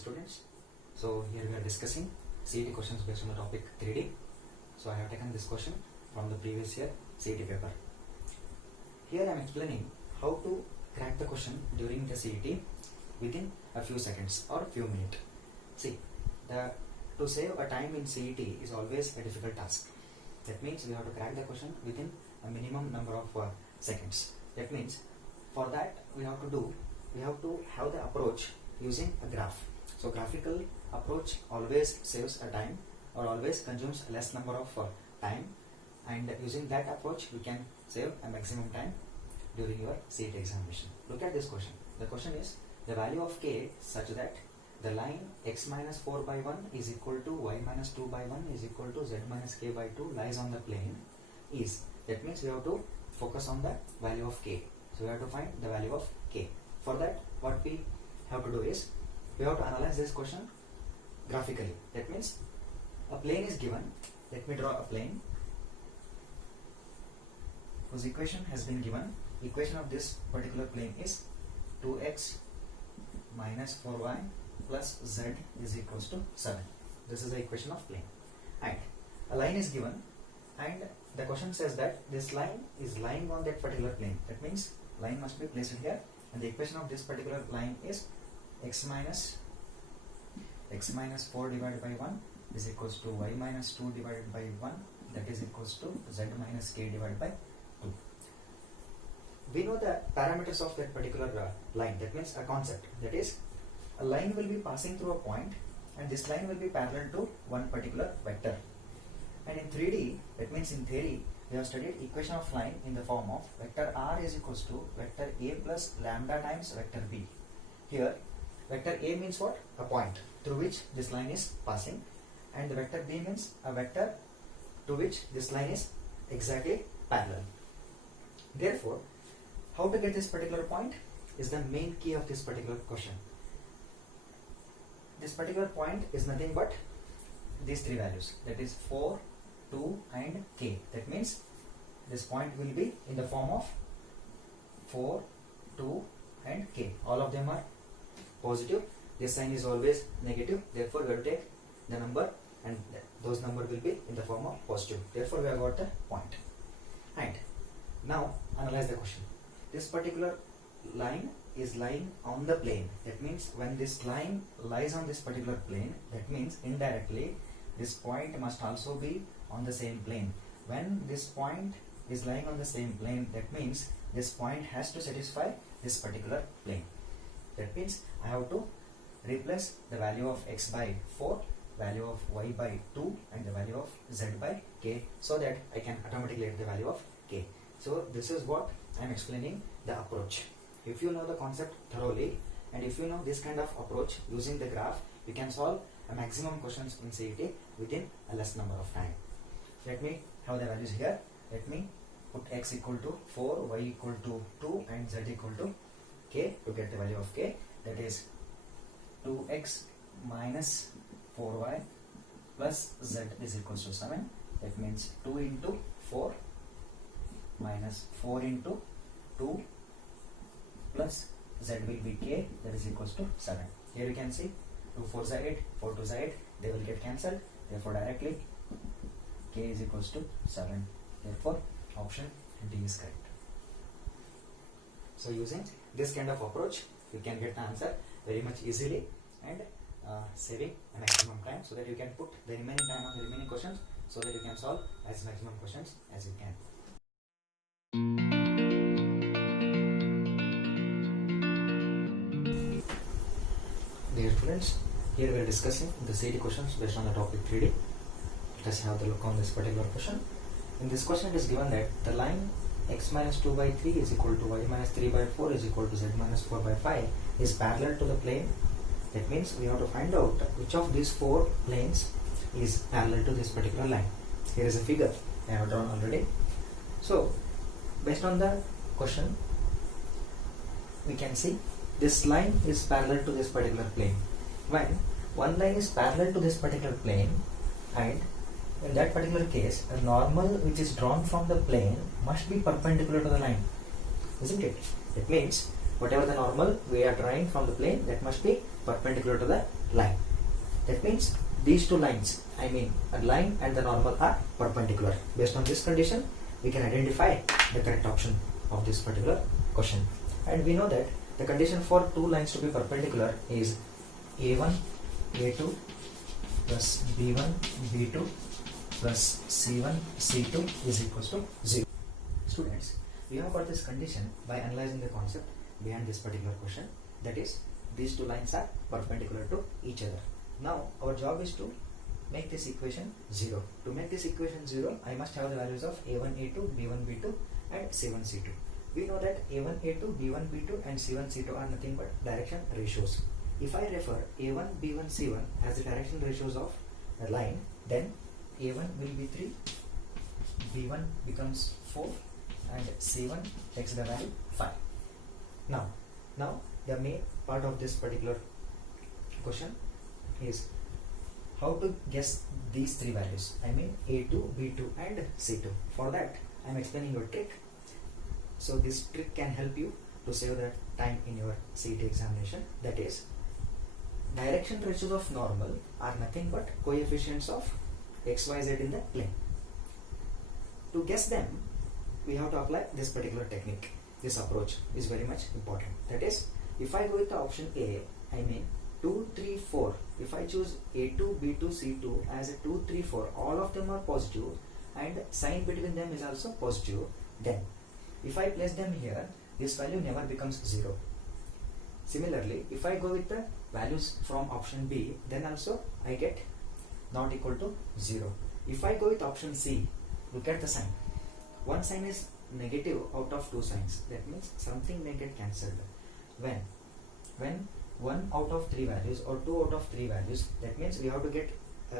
students. So here we are discussing CET questions based on the topic 3D. So I have taken this question from the previous year CET paper. Here I am explaining how to crack the question during the CET within a few seconds or few minutes. See, to save a time in CET is always a difficult task. That means we have to crack the question within a minimum number of seconds. That means for that we have to have the approach using a graph. So graphical approach always saves a time or always consumes less number of time, and using that approach we can save a maximum time during your CET examination. Look at this question. The question is the value of k such that the line x minus 4 by 1 is equal to y minus 2 by 1 is equal to z minus k by 2 lies on the plane is. That means we have to focus on the value of k. So we have to find the value of k. For that, what we have to do is we have to analyze this question graphically. That means a plane is given. Let me draw a plane whose equation has been given. Equation of this particular plane is 2x minus 4y plus z is equals to 7. This is the equation of plane. And a line is given, and the question says that this line is lying on that particular plane. That means line must be placed here, and the equation of this particular line is x minus 4 divided by 1 is equals to y minus 2 divided by 1, that is equals to z minus k divided by 2. We know the parameters of that particular line. That means a concept, that is a line will be passing through a point, and this line will be parallel to one particular vector. And in 3D, that means in theory, we have studied equation of line in the form of vector r is equals to vector a plus lambda times vector b. Here vector a means what? A point through which this line is passing, and the vector b means a vector to which this line is exactly parallel. Therefore, how to get this particular point is the main key of this particular question. This particular point is nothing but these three values, that is 4, 2 and k. That means this point will be in the form of 4, 2 and k. All of them are positive. This sign is always negative. Therefore, we will take the number, and those number will be in the form of positive. Therefore, we have got the point. And now analyze the question. This particular line is lying on the plane. That means when this line lies on this particular plane, that means indirectly this point must also be on the same plane. When this point is lying on the same plane, that means this point has to satisfy this particular plane. That means I have to replace the value of x by 4, value of y by 2 and the value of z by k, so that I can automatically get the value of k. So this is what I am explaining, the approach. If you know the concept thoroughly, and if you know this kind of approach using the graph, you can solve a maximum questions in CET within a less number of time. Let me have the values here. Let me put x equal to 4, y equal to 2 and z equal to k to get the value of k. That is 2x minus 4y plus z is equals to 7. That means 2 into 4 minus 4 into 2 plus z will be k, that is equals to 7. Here you can see 2 4s are 8, 4 2s are 8, they will get cancelled. Therefore directly k is equals to 7. Therefore option D is correct. So using this kind of approach, you can get the answer very much easily, and saving a maximum time, so that you can put the remaining time on the remaining questions, so that you can solve as maximum questions as you can. Dear students, here we are discussing the CET questions based on the topic 3D. Let us have the look on this particular question. In this question it is given that the line x minus 2 by 3 is equal to y minus 3 by 4 is equal to z minus 4 by 5 is parallel to the plane. That means we have to find out which of these 4 planes is parallel to this particular line. Here is a figure I have drawn already. So based on the question, we can see this line is parallel to this particular plane. When one line is parallel to this particular plane, and in that particular case a normal which is drawn from the plane must be perpendicular to the line, isn't it? It means whatever the normal we are drawing from the plane, that must be perpendicular to the line. That means these two lines, I mean a line and the normal, are perpendicular. Based on this condition, we can identify the correct option of this particular question. And we know that the condition for two lines to be perpendicular is A1, A2 plus B1, B2 plus C1, C2 is equals to 0. Students, we have got this condition by analyzing the concept behind this particular question. That is, these two lines are perpendicular to each other. Now, our job is to make this equation 0. To make this equation 0, I must have the values of A1, A2, B1, B2 and C1, C2. We know that A1, A2, B1, B2 and C1, C2 are nothing but direction ratios. If I refer A1, B1, C1 as the direction ratios of a line, then A1 will be 3, B1 becomes 4 and C1 takes the value 5. Now the main part of this particular question is how to guess these three values. I mean A2, B2 and C2. For that, I am explaining you a trick. So this trick can help you to save the time in your CET examination. That is, direction ratios of normal are nothing but coefficients of x, y, z in the plane. To guess them, we have to apply this particular technique. This approach is very much important. That is, if I go with the option A, I mean 2, 3, 4. If I choose A2, B2, C2 as a 2, 3, 4, all of them are positive and sign between them is also positive, then if I place them here, this value never becomes 0. Similarly, if I go with the values from option B, then also I get not equal to 0. If I go with option C, look at the sign. One sign is negative out of two signs. That means something may get cancelled. When 1 out of 3 values or 2 out of 3 values, that means we have to get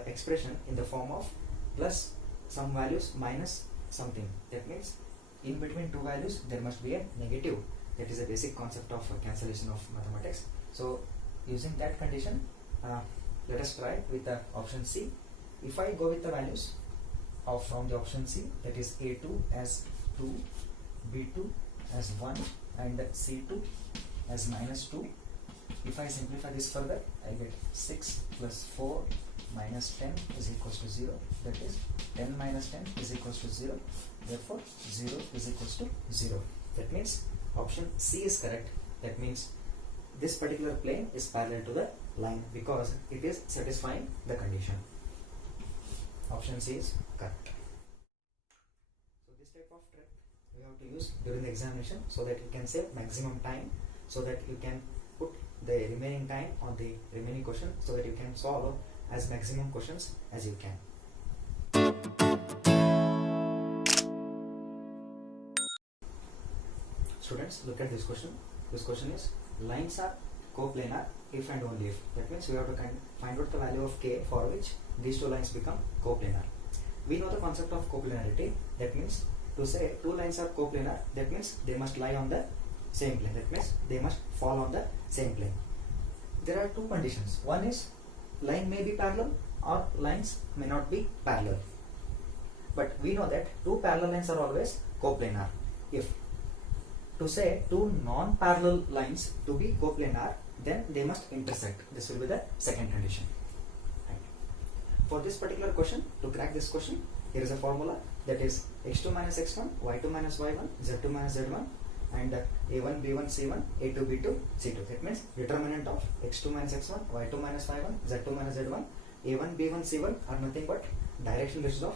expression in the form of plus some values minus something. That means in between two values there must be a negative. That is a basic concept of cancellation of mathematics. So using that condition, let us try with the option C. If I go with the values of from the option C, that is A2 as 2, B2 as 1 and C2 as minus 2. If I simplify this further, I get 6 plus 4 minus 10 is equals to 0. That is 10 minus 10 is equals to 0. Therefore 0 is equals to 0. That means option C is correct. That means this particular plane is parallel to the line because it is satisfying the condition. Option C is correct. So this type of trick we have to use during the examination so that you can save maximum time, so that you can put the remaining time on the remaining question, so that you can solve as maximum questions as you can. Students, look at this question. This question is, lines are coplanar if and only if. That means we have to find out the value of k for which these two lines become coplanar. We know the concept of coplanarity. That means to say two lines are coplanar, that means they must lie on the same plane. That means they must fall on the same plane. There are two conditions. One is line may be parallel or lines may not be parallel. But we know that two parallel lines are always coplanar. If to say two non-parallel lines to be coplanar, then they must intersect. This will be the second condition. Right. For this particular question, to crack this question, here is a formula, that is x2 minus x1, y2 minus y1, z2 minus z1, and a1, b1, c1, a2, b2, c2. That means determinant of x2 minus x1, y2 minus y1, z2 minus z1, a1, b1, c1 are nothing but direction ratios of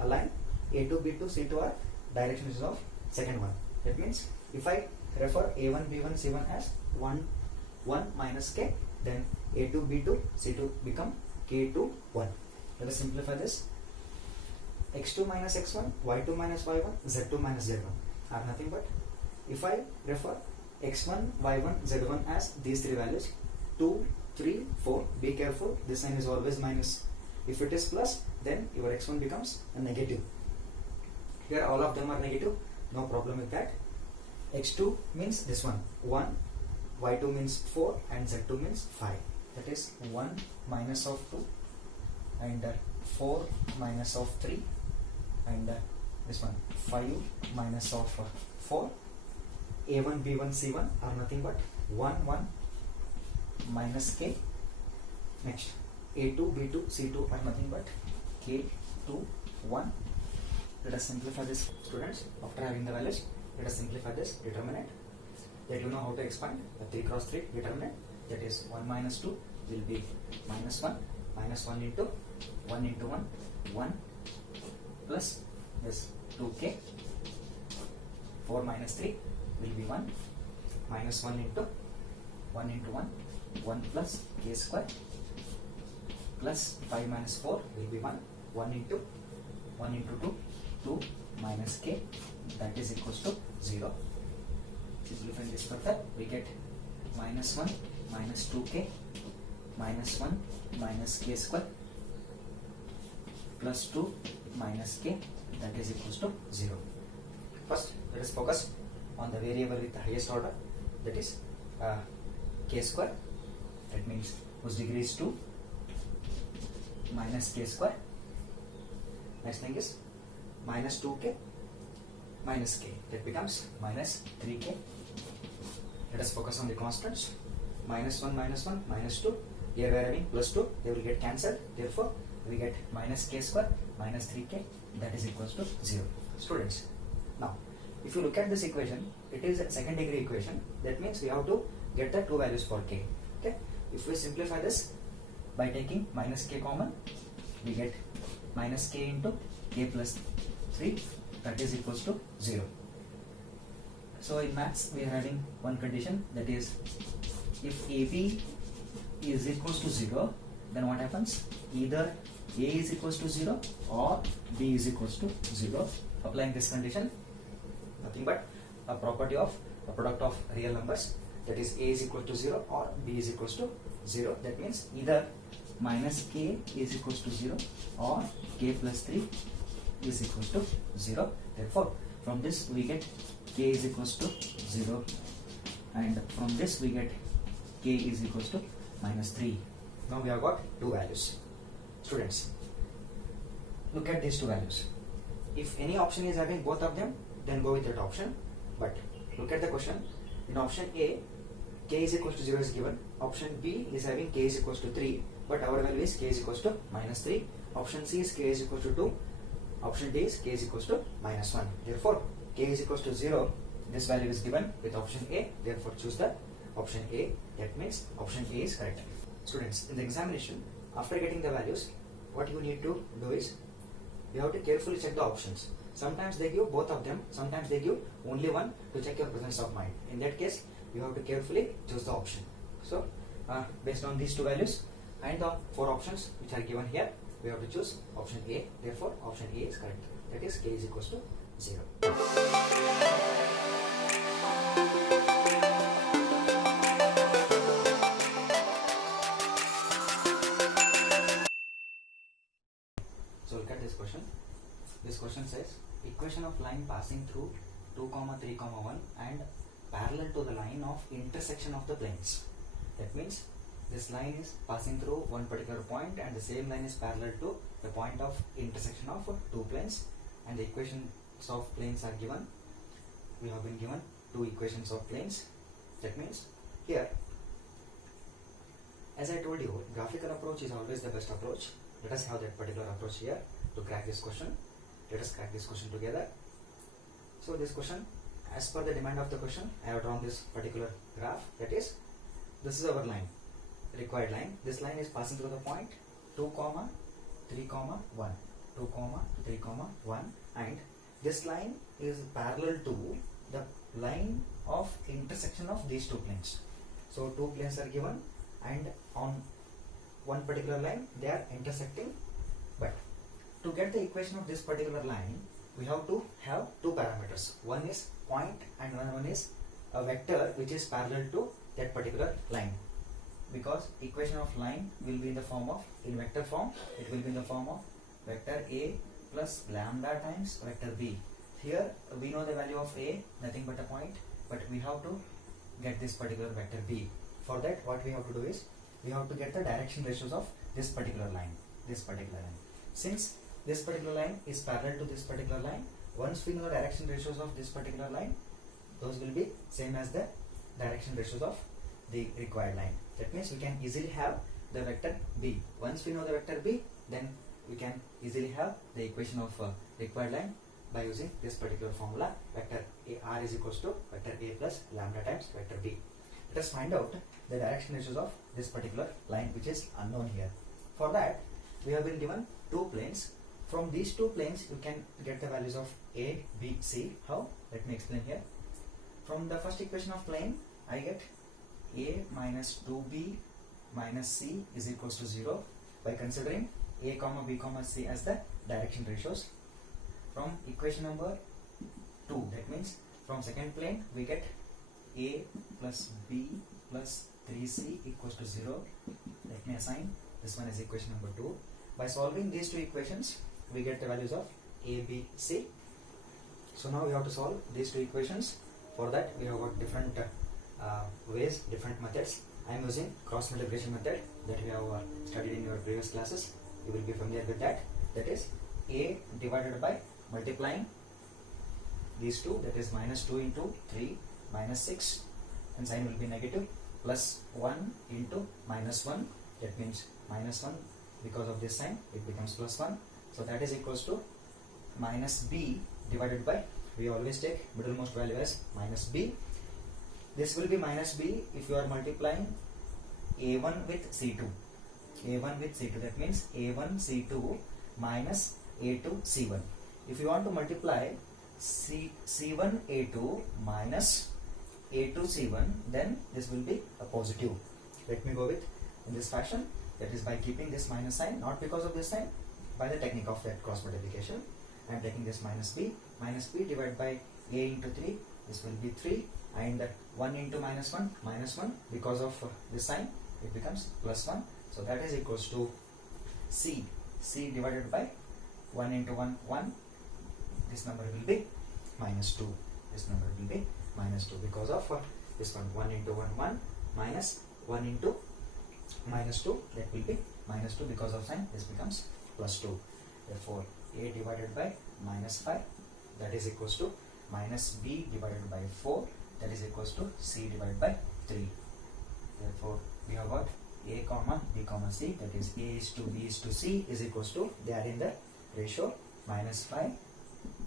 a line. a2, b2, c2 are direction ratios of second one. That means if I refer a1, b1, c1 as 1 minus k, then a2, b2, c2 become k2, 1. Let us simplify this. x2 minus x1, y2 minus y1, z2 minus z1 are nothing but, if I refer x1, y1, z1 as these three values, 2, 3, 4, be careful, this sign is always minus. If it is plus, then your x1 becomes a negative. Here all of them are negative, no problem with that. x2 means this one, 1, y2 means 4 and z2 means 5. That is 1 minus of 2 and 4 minus of 3 and this one 5 minus of 4. a1, b1, c1 are nothing but 1, 1 minus k Next, A2, B2, C2 are nothing but K2, 1. Let us simplify this, students. After having the values, let us simplify this determinant that you know how to expand the 3 cross 3 determinant, that is 1 minus 2 will be minus 1 into 1 into 1, 1 plus this 2k, 4 minus 3 will be 1 minus 1 into 1 into 1, 1 plus k square plus 5 minus 4 will be 1, 1 into 2, 2 minus k, that is equals to 0. Simplifying this further, we get minus 1 minus 2k minus 1 minus k square plus 2 minus k, that is equals to 0. First, let us focus on the variable with the highest order, that is k square, that means whose degree is 2 minus k square. Next thing is minus 2k minus k, that becomes minus 3k. Let us focus on the constants. Minus 1 minus 1 minus 2, here we are having plus 2, they will get cancelled, therefore we get minus k square minus 3k, that is equals to 0. Students, now if you look at this equation, it is a second degree equation, that means we have to get the two values for k. Okay, if we simplify this by taking minus k common, we get minus k into k plus 3, that is equals to 0. So in maths we are having one condition, that is if AB is equals to 0, then what happens? Either A is equals to 0 or B is equals to 0. Applying this condition, nothing but a property of a product of real numbers, that is A is equal to 0 or B is equals to 0. That means either minus k is equals to 0 or k plus 3 is equals to 0. Therefore, from this we get k is equals to 0, and from this we get k is equals to minus 3. Now we have got two values. Students, look at these two values. If any option is having both of them, then go with that option. But look at the question. In option A, k is equals to 0 is given. Option B is having k is equals to 3, but our value is k is equals to minus 3. Option C is k is equals to 2. Option D is k is equals to minus 1. Therefore, k is equals to 0. This value is given with option A. Therefore, choose the option A. That means option A is correct. Students, in the examination, after getting the values, what you need to do is you have to carefully check the options. Sometimes they give both of them, sometimes they give only one to check your presence of mind. In that case, you have to carefully choose the option. So, based on these two values and the four options which are given here, we have to choose option A. Therefore, option A is correct. That is k is equals to 0. So look at this question. This question says equation of line passing through 2, 3, 1 and parallel to the line of intersection of the planes. That means this line is passing through one particular point and the same line is parallel to the point of intersection of two planes, and the equations of planes are given. We have been given two equations of planes. That means here, as I told you, graphical approach is always the best approach. Let us have that particular approach here to crack this question. Let us crack this question together. So this question, as per the demand of the question, I have drawn this particular graph. That is, this is our line, required line. This line is passing through the point 2, 3, 1, 2, 3, 1, and this line is parallel to the line of intersection of these two planes. So two planes are given, and on one particular line they are intersecting. But to get the equation of this particular line, we have to have two parameters. One is point and one is a vector which is parallel to that particular line. Because equation of line will be in the form of, in vector form, it will be in the form of vector A plus lambda times vector B. Here we know the value of A, nothing but a point, but we have to get this particular vector B. For that, what we have to do is, we have to get the direction ratios of this particular line. Since this particular line is parallel to this particular line, once we know the direction ratios of this particular line, those will be same as the direction ratios of the required line. That means we can easily have the vector B. Once we know the vector B, then we can easily have the equation of required line by using this particular formula. Vector R is equals to vector A plus lambda times vector B. Let us find out the direction ratios of this particular line, which is unknown here. For that, we have been given two planes. From these two planes, you can get the values of A, B, C. How? Let me explain here. From the first equation of plane, I get A minus 2B minus C is equals to 0 by considering A comma B comma C as the direction ratios. From equation number 2, that means from second plane, we get A plus B plus 3C equals to 0. Let me assign this one as equation number 2. By solving these two equations, we get the values of A, B, C. So now we have to solve these two equations. For that, we have got different ways, different methods. I am using cross multiplication method that we have studied in your previous classes. You will be familiar with that. That is A divided by multiplying these two, that is minus 2 into 3 minus 6, and sign will be negative, plus 1 into minus 1, that means minus 1, because of this sign it becomes plus 1. So that is equals to minus B divided by, we always take middlemost value as minus B. This will be minus B if you are multiplying A1 with C2. A1 with C2, that means A1 C2 minus A2 C1. If you want to multiply C1 A2 minus A2 C1, then this will be a positive. Let me go with in this fashion, that is by keeping this minus sign, not because of this sign, by the technique of that cross multiplication. I am taking this minus B divided by A into 3, this will be 3, and 1 into minus 1, because of this sign it becomes plus 1. So that is equals to C divided by 1 into 1, 1, this number will be minus 2, this number will be minus 2 because of this one, 1 into 1, 1, minus 1 into minus 2, that will be minus 2 because of sign, this becomes plus 2. Therefore, A divided by minus 5, that is equals to minus B divided by 4, that is equals to C divided by 3. Therefore, we have got A comma B comma C, that is A is to B is to C is equals to, they are in the ratio minus 5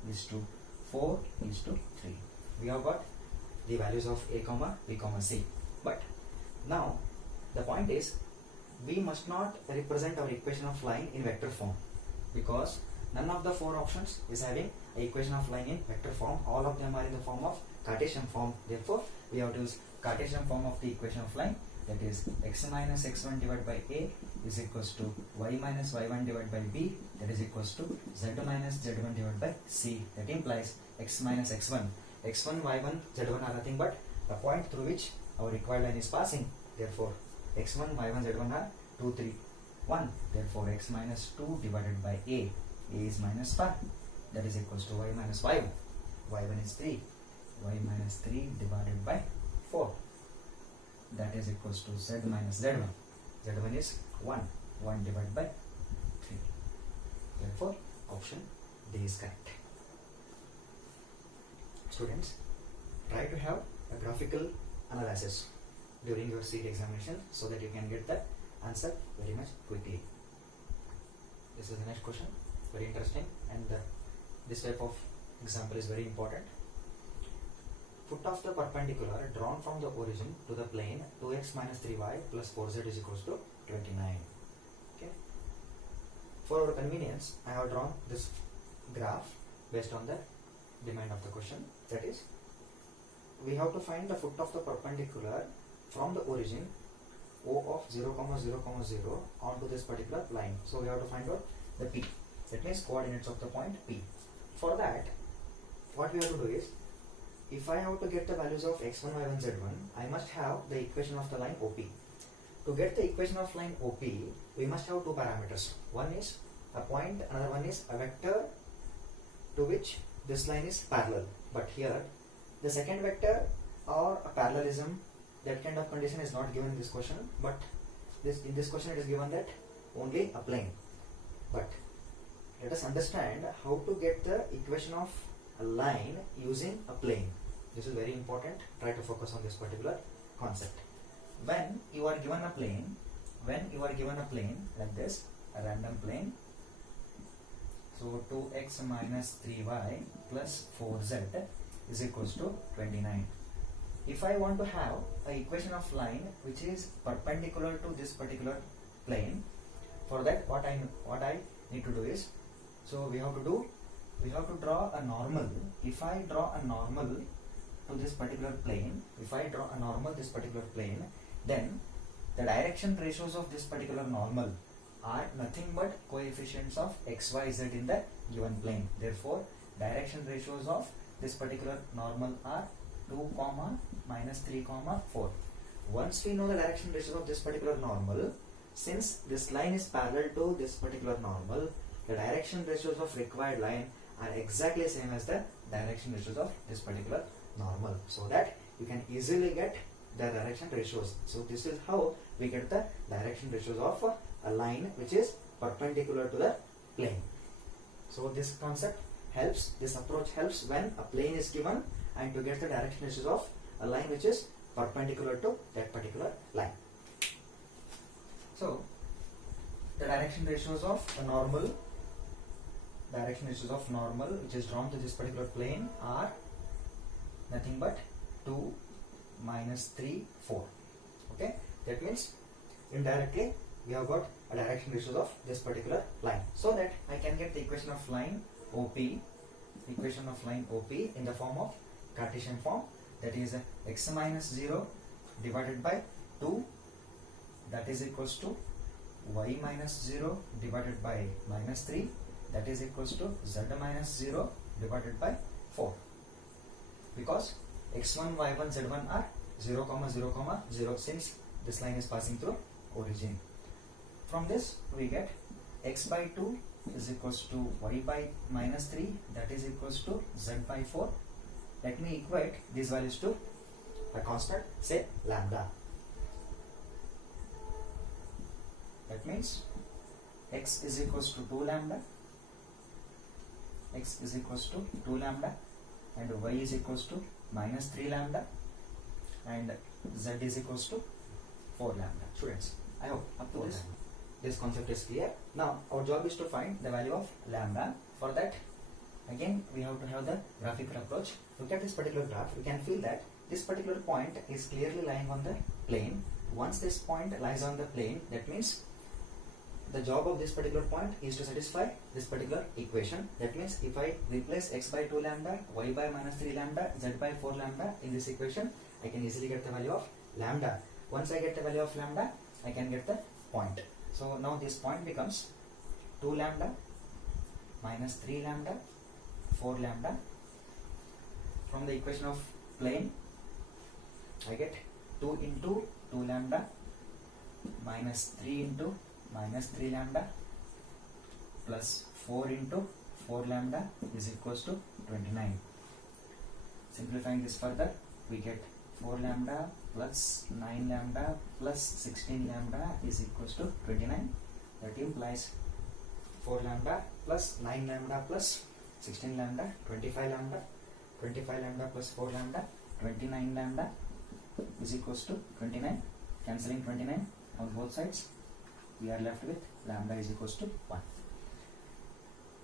is to 4 is to 3. We have got the values of A comma B comma C. But now the point is, we must not represent our equation of line in vector form, because none of the four options is having an equation of line in vector form. All of them are in the form of Cartesian form. Therefore, we have to use Cartesian form of the equation of line, that is x minus x1 divided by A is equals to y minus y1 divided by B, that is equals to z minus z1 divided by C. That implies x minus x1, x1, y1, z1 are nothing but the point through which our required line is passing. Therefore, x1, y1, z1 are 2, 3, 1. Therefore, x minus 2 divided by A is minus 5, that is equals to y minus y1. Y1 is 3, y minus 3 divided by 4, that is equals to z minus z1. Z1 is 1, 1 divided by 3. Therefore, option D is correct. Students, try to have a graphical analysis during your CET examination so that you can get the answer very much quickly. This is the next question, very interesting, and this type of example is very important. Foot of the perpendicular drawn from the origin to the plane 2x minus 3y plus 4z is equals to 29. Okay. For our convenience, I have drawn this graph based on the demand of the question. That is, we have to find the foot of the perpendicular from the origin O of 0, 0, 0 onto this particular line. So we have to find out the P. That means coordinates of the point P. For that, what we have to do is, if I have to get the values of x1, y1, z1, I must have the equation of the line OP. To get the equation of line OP, we must have two parameters. One is a point, another one is a vector to which this line is parallel. But here, the second vector or a parallelism, that kind of condition is not given in this question, but in this question it is given that only a plane. But let us understand how to get the equation of a line using a plane. This is very important. Try to focus on this particular concept. When you are given a plane, when you are given a plane like this, a random plane, so 2x minus 3y plus 4z is equals to 29. If I want to have an equation of line which is perpendicular to this particular plane, for that what I need to do is, so we have to draw a normal. If I draw a normal to this particular plane, then the direction ratios of this particular normal are nothing but coefficients of x, y, z in the given plane. Therefore, direction ratios of this particular normal are 2, minus 3, 4. Once we know the direction ratios of this particular normal, since this line is parallel to this particular normal, the direction ratios of required line are exactly same as the direction ratios of this particular normal, so that you can easily get the direction ratios. So this is how we get the direction ratios of a line which is perpendicular to the plane. So this concept helps, this approach helps when a plane is given and to get the direction ratios of a line which is perpendicular to that particular line. So the direction ratios of a normal, which is drawn to this particular plane are nothing but 2, minus 3, 4. Okay, that means indirectly we have got a direction ratios of this particular line, so that I can get the equation of line OP, in the form of Cartesian form, that is x minus 0 divided by 2, that is equals to y minus 0 divided by minus 3, that is equals to z minus 0 divided by 4, because x1, y1, z1 are 0, 0, 0 since this line is passing through origin. From this we get x by 2 is equals to y by minus 3, that is equals to z by 4. Let me equate these values to a constant, say lambda. That means x is equals to 2 lambda, and y is equals to minus 3 lambda, and z is equals to 4 lambda. Students, I hope up to this concept is clear. Now our job is to find the value of lambda. For that, again we have to have the graphical approach. Look at this particular graph. We can feel that this particular point is clearly lying on the plane. Once this point lies on the plane, that means the job of this particular point is to satisfy this particular equation. That means if I replace x by 2 lambda, y by minus 3 lambda, z by 4 lambda in this equation, I can easily get the value of lambda. Once I get the value of lambda, I can get the point. So now this point becomes 2 lambda minus 3 lambda 4 lambda. From the equation of plane, I get 2 into 2 lambda minus 3 into minus 3 lambda plus 4 into 4 lambda is equals to 29. Simplifying this further, we get 4 lambda plus 9 lambda plus 16 lambda is equals to 29. That implies 4 lambda plus 9 lambda plus 16 lambda, 25 lambda, 25 lambda plus 4 lambda, 29 lambda is equals to 29. Cancelling 29 on both sides, we are left with lambda is equals to 1.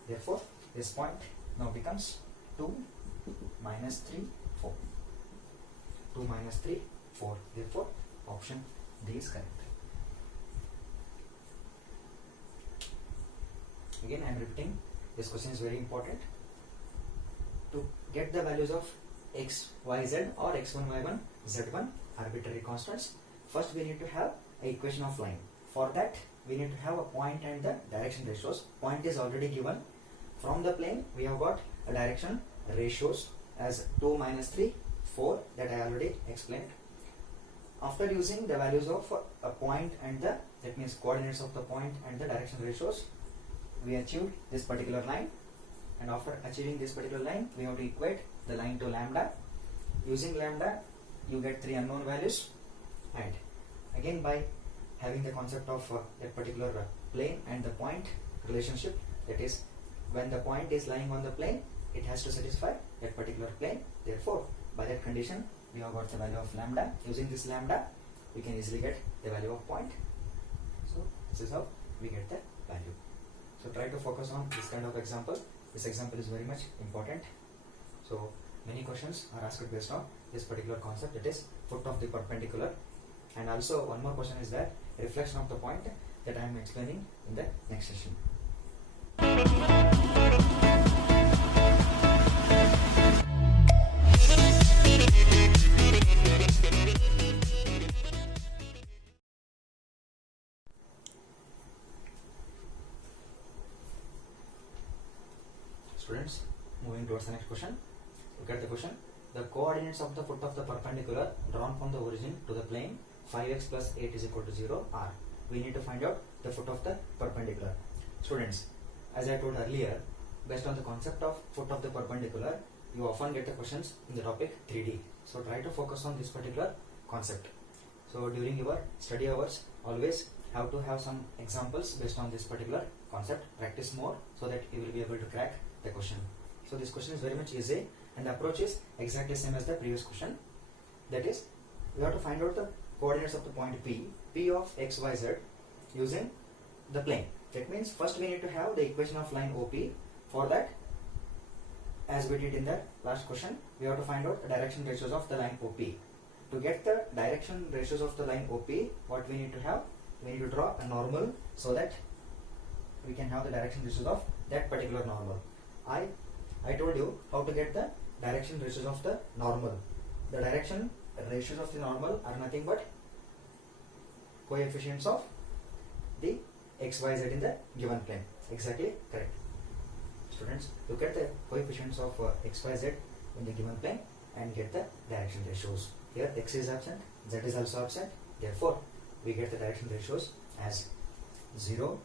Therefore, this point now becomes 2 minus 3, 4. 2 minus 3, 4. Therefore, option D is correct. Again, I am repeating, this question is very important. To get the values of x, y, z or x1, y1, z1 arbitrary constants, first we need to have an equation of line. For that, we need to have a point and the direction ratios. Point is already given. From the plane, we have got a direction ratios as 2 minus 3, 4 that I already explained. After using the values of a point and the, that means coordinates of the point and the direction ratios, we achieved this particular line. And after achieving this particular line, we have to equate the line to lambda. Using lambda, you get 3 unknown values, and again by having the concept of that particular plane and the point relationship, that is, when the point is lying on the plane, it has to satisfy that particular plane. Therefore, by that condition, we have got the value of lambda. Using this lambda, we can easily get the value of point. This is how we get the value. So try to focus on this kind of example. This example is very much important. So many questions are asked based on this particular concept, that is foot of the perpendicular. And also one more question is that reflection of the point that I am explaining in the next session. Students, moving towards the next question. Look at the question. The coordinates of the foot of the perpendicular drawn from the origin to the plane 5x plus 8 is equal to 0 are. We need to find out the foot of the perpendicular. Students, as I told earlier, based on the concept of foot of the perpendicular, you often get the questions in the topic 3D. So try to focus on this particular concept. So during your study hours, always have to have some examples based on this particular concept. Practice more so that you will be able to crack the question. So this question is very much easy and the approach is exactly same as the previous question. That is, we have to find out the coordinates of the point P of x, y, z using the plane. That means first we need to have the equation of line OP. For that, as we did in the last question, we have to find out the direction ratios of the line OP. To get the direction ratios of the line OP, what we need to have? We need to draw a normal so that we can have the direction ratios of that particular normal. I told you how to get the direction ratios of the normal. The direction ratios of the normal are nothing but coefficients of the x, y, z in the given plane. Exactly correct. Students, look at the coefficients of x, y, z in the given plane and get the direction ratios. Here x is absent, z is also absent. Therefore, we get the direction ratios as 0,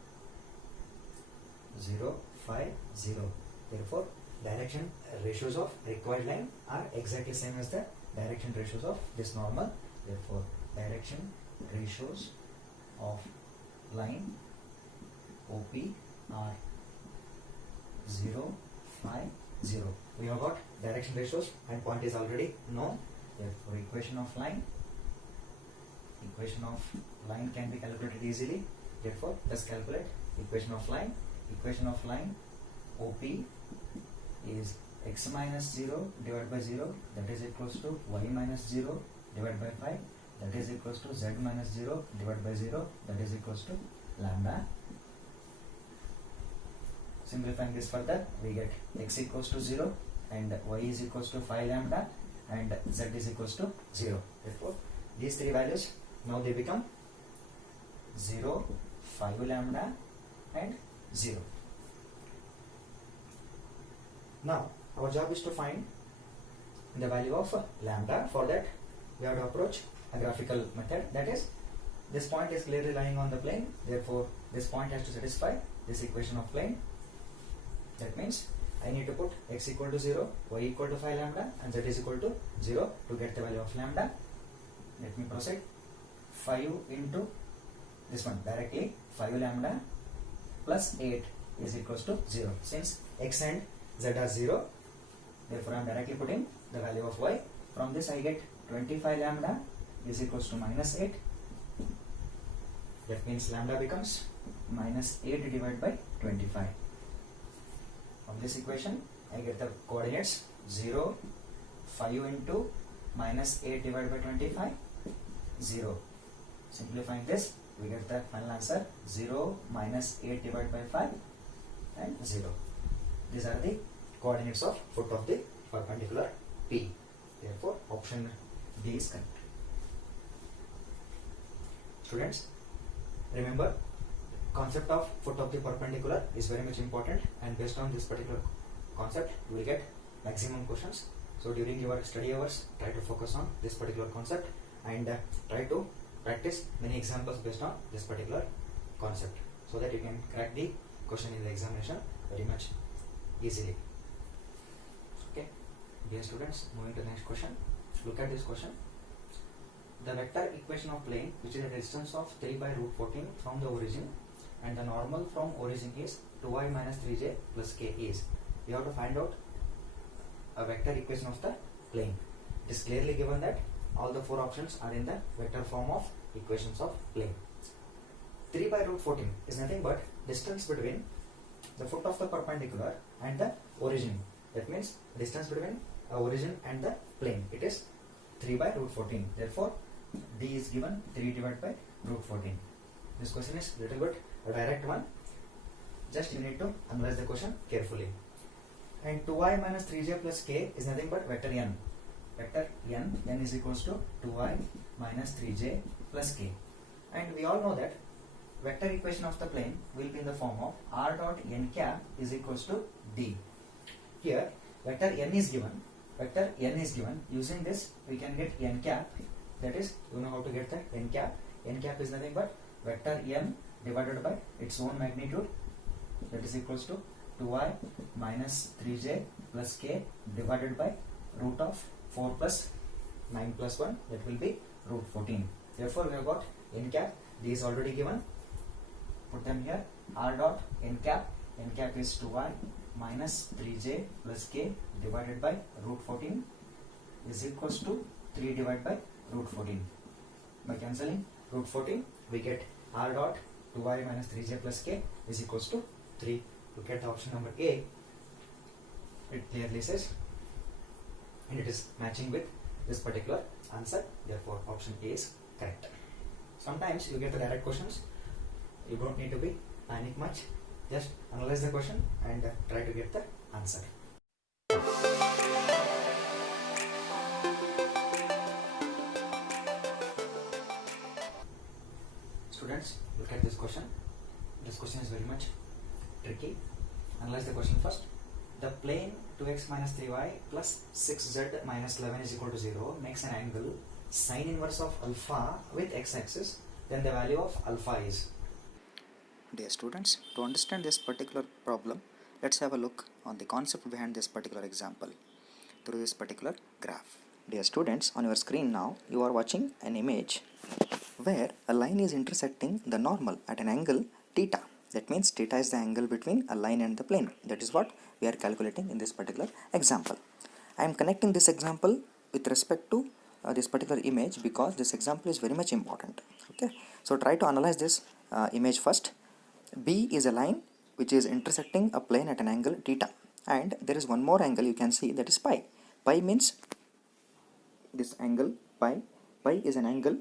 0, 5, 0. Therefore, direction ratios of required line are exactly same as the direction ratios of this normal. Therefore, direction ratios of line OP are 0, 5, 0. We have got direction ratios and point is already known. Therefore, equation of line can be calculated easily. Therefore, let's calculate equation of line. Equation of line OP is x minus 0 divided by 0, that is equals to y minus 0 divided by 5, that is equals to z minus 0 divided by 0, that is equals to lambda. Simplifying this further, we get x equals to 0 and y is equals to 5 lambda and z is equals to 0. Therefore, these three values, now they become 0, 5 lambda and 0. Now, our job is to find the value of lambda. For that, we have to approach a graphical method. That is, this point is clearly lying on the plane. Therefore, this point has to satisfy this equation of plane. That means, I need to put x equal to 0, y equal to 5 lambda and z is equal to 0 to get the value of lambda. Let me proceed. 5 into this one directly, 5 lambda plus 8 is equals to 0. Since x and z are 0, therefore I am directly putting the value of y. From this I get 25 lambda is equals to minus 8. That means lambda becomes minus 8 divided by 25. From this equation I get the coordinates 0, 5 into minus 8 divided by 25, 0. Simplifying this, we get the final answer 0 minus 8 divided by 5 and 0. These are the coordinates of foot of the perpendicular P. Therefore, option D is correct. Students, remember, concept of foot of the perpendicular is very much important, and based on this particular concept, you will get maximum questions. So during your study hours, try to focus on this particular concept and try to practice many examples based on this particular concept, so that you can crack the question in the examination very much easily. Okay, dear students, moving to the next question. Look at this question. The vector equation of plane, which is a distance of 3 by root 14 from the origin, and the normal from origin is 2y minus 3j plus k is. We have to find out a vector equation of the plane. It is clearly given that all the four options are in the vector form of equations of plane. 3 by root 14 is nothing but distance between the foot of the perpendicular and the origin. That means distance between origin and the plane. It is 3 by root 14. Therefore, D is given 3 divided by root 14. This question is little bit a direct one. Just you need to analyze the question carefully. And 2i minus 3j plus k is nothing but vector n. Vector n is equals to 2i minus 3j plus k. And we all know that vector equation of the plane will be in the form of r dot n cap is equals to d. Here vector n is given. Vector n is given. Using this we can get n cap. That is, you know how to get that n cap. N cap is nothing but vector n divided by its own magnitude. That is equals to 2i minus 3j plus k divided by root of 4 plus 9 plus 1. That will be root 14. Therefore, we have got n cap. D is already given. Put them here. R dot n cap. N cap is 2i minus 3j plus k divided by root 14 is equals to 3 divided by root 14. By cancelling root 14, we get r dot 2i minus 3j plus k is equals to 3. Look at the option number A. It clearly says, and it is matching with this particular answer. Therefore, option A is correct. Sometimes you get the direct questions. You don't need to be panic much. Just analyze the question and try to get the answer. Students, look at this question. This question is very much tricky. Analyze the question first. The plane 2x minus 3y plus 6z minus 11 is equal to 0 makes an angle sine inverse of alpha with x-axis. Then the value of alpha is. Dear students, to understand this particular problem, let's have a look on the concept behind this particular example through this particular graph. Dear students, on your screen now you are watching an image where a line is intersecting the normal at an angle theta. That means theta is the angle between a line and the plane. That is what we are calculating in this particular example. I am connecting this example with respect to this particular image because this example is very much important. Okay, so try to analyze this image first. B is a line which is intersecting a plane at an angle theta, and there is one more angle you can see, that is pi. Pi means this angle pi. Pi is an angle.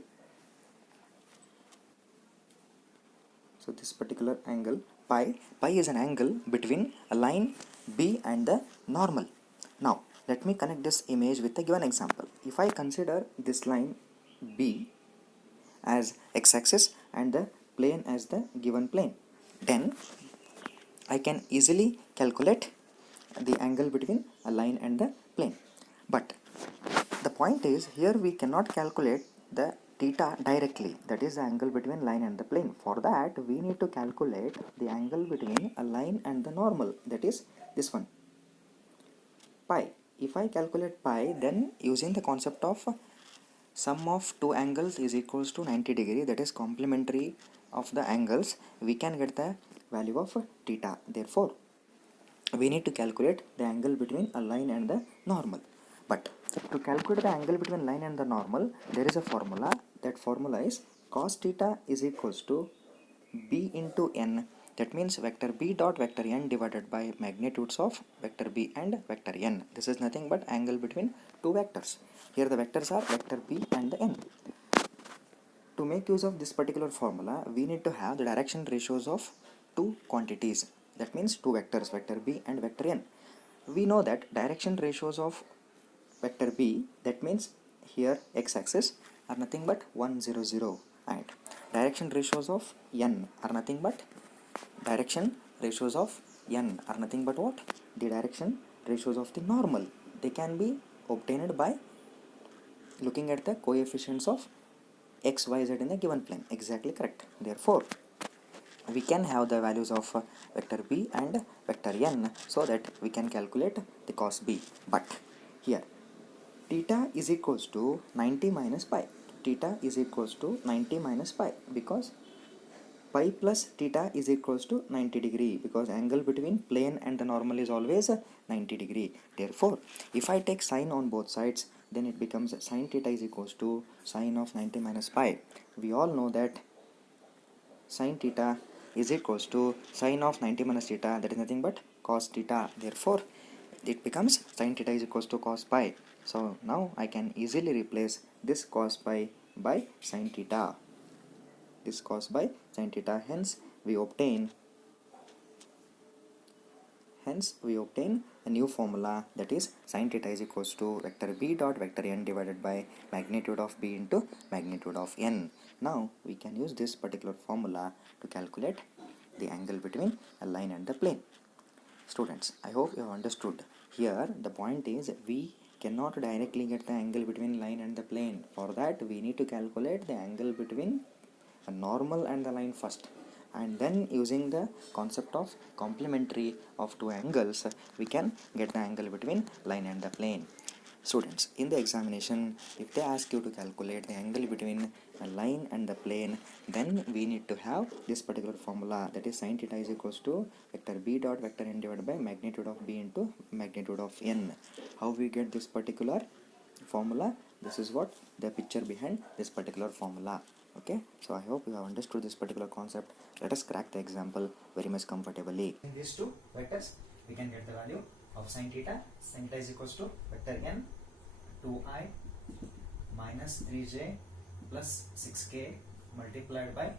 So this particular angle pi is an angle between a line B and the normal. Now let me connect this image with a given example. If I consider this line B as x-axis and the plane as the given plane, then I can easily calculate the angle between a line and the plane. But the point is, here we cannot calculate the theta directly, that is the angle between line and the plane. For that we need to calculate the angle between a line and the normal, that is this one, pi. If I calculate pi, then using the concept of sum of two angles is equals to 90 degree, that is complementary of the angles, we can get the value of theta. Therefore, we need to calculate the angle between a line and the normal. But to calculate the angle between line and the normal, there is a formula. That formula is cos theta is equals to b into n. That means vector b dot vector n divided by magnitudes of vector b and vector n. This is nothing but angle between two vectors. Here the vectors are vector b and the n. To make use of this particular formula, we need to have the direction ratios of two quantities. That means two vectors, vector b and vector n. We know that direction ratios of vector b, that means here x-axis, are nothing but 1 0 0, and direction ratios of n are nothing but what? The direction ratios of the normal. They can be obtained by looking at the coefficients of x, y, z in a given plane. Exactly correct. Therefore, we can have the values of vector b and vector n so that we can calculate the cos b. But here theta is equals to 90 minus pi. Theta is equals to 90 minus pi because pi plus theta is equals to 90 degree, because angle between plane and the normal is always 90 degree. Therefore, if I take sine on both sides, then it becomes sine theta is equals to sine of 90 minus pi. We all know that Sine theta is equals to sine of 90 minus theta, that is nothing but cos theta. Therefore, it becomes sine theta is equals to cos pi. So now I can easily replace this cos pi by sine theta. This cos by sine theta. Hence we obtain a new formula, that is sine theta is equals to vector b dot vector n divided by magnitude of b into magnitude of n. Now we can use this particular formula to calculate the angle between a line and the plane. Students, I hope you have understood. Here the point is we cannot directly get the angle between line and the plane. For that we need to calculate the angle between a normal and the line first, and then using the concept of complementary of two angles we can get the angle between line and the plane. Students, in the examination, if they ask you to calculate the angle between a line and the plane, then we need to have this particular formula, that is sine theta is equals to vector b dot vector n divided by magnitude of b into magnitude of n. How we get this particular formula? This is what the picture behind this particular formula. Okay, so I hope you have understood this particular concept. Let us crack the example very much comfortably. In these two vectors, we can get the value of sine theta. Sine theta is equals to vector n 2i minus 3j plus 6k multiplied by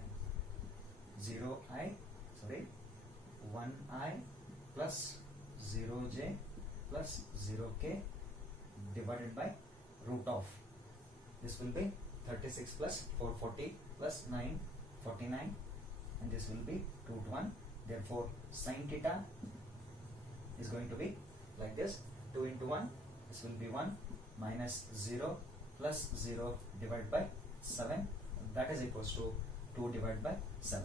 1i plus 0j plus 0k divided by root of, this will be 36 plus 440 plus 949, and this will be root 1. Therefore sine theta is going to be like this: 2 into 1, this will be 1, minus 0 plus 0 divided by 7, that is equals to 2 divided by 7.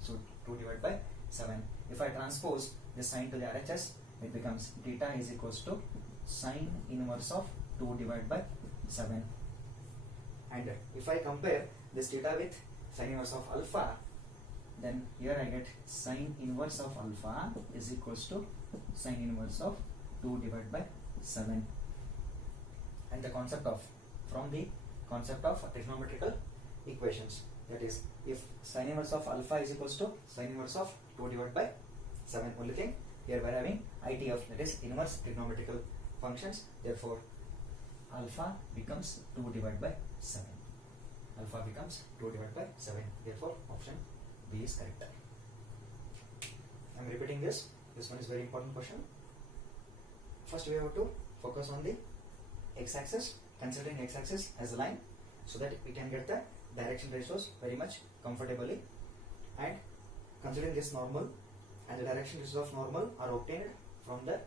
So 2 divided by 7. If I transpose this sign to the RHS, it becomes theta is equals to sine inverse of 2 divided by 7. And if I compare this theta with sine inverse of alpha, then here I get sine inverse of alpha is equals to sine inverse of 2 divided by 7. And the concept of, from the concept of trigonometrical equations, that is, if sine inverse of alpha is equals to sine inverse of 2 divided by 7, only thing here we are having ITF, that is inverse trigonometrical functions. Therefore alpha becomes 2 divided by 7. Alpha becomes 2 divided by 7. Therefore option B is correct. I am repeating this. This one is very important question. First we have to focus on the x-axis, considering x-axis as a line, so that we can get the direction ratios very much comfortably. And considering this normal, and the direction ratios of normal are obtained from the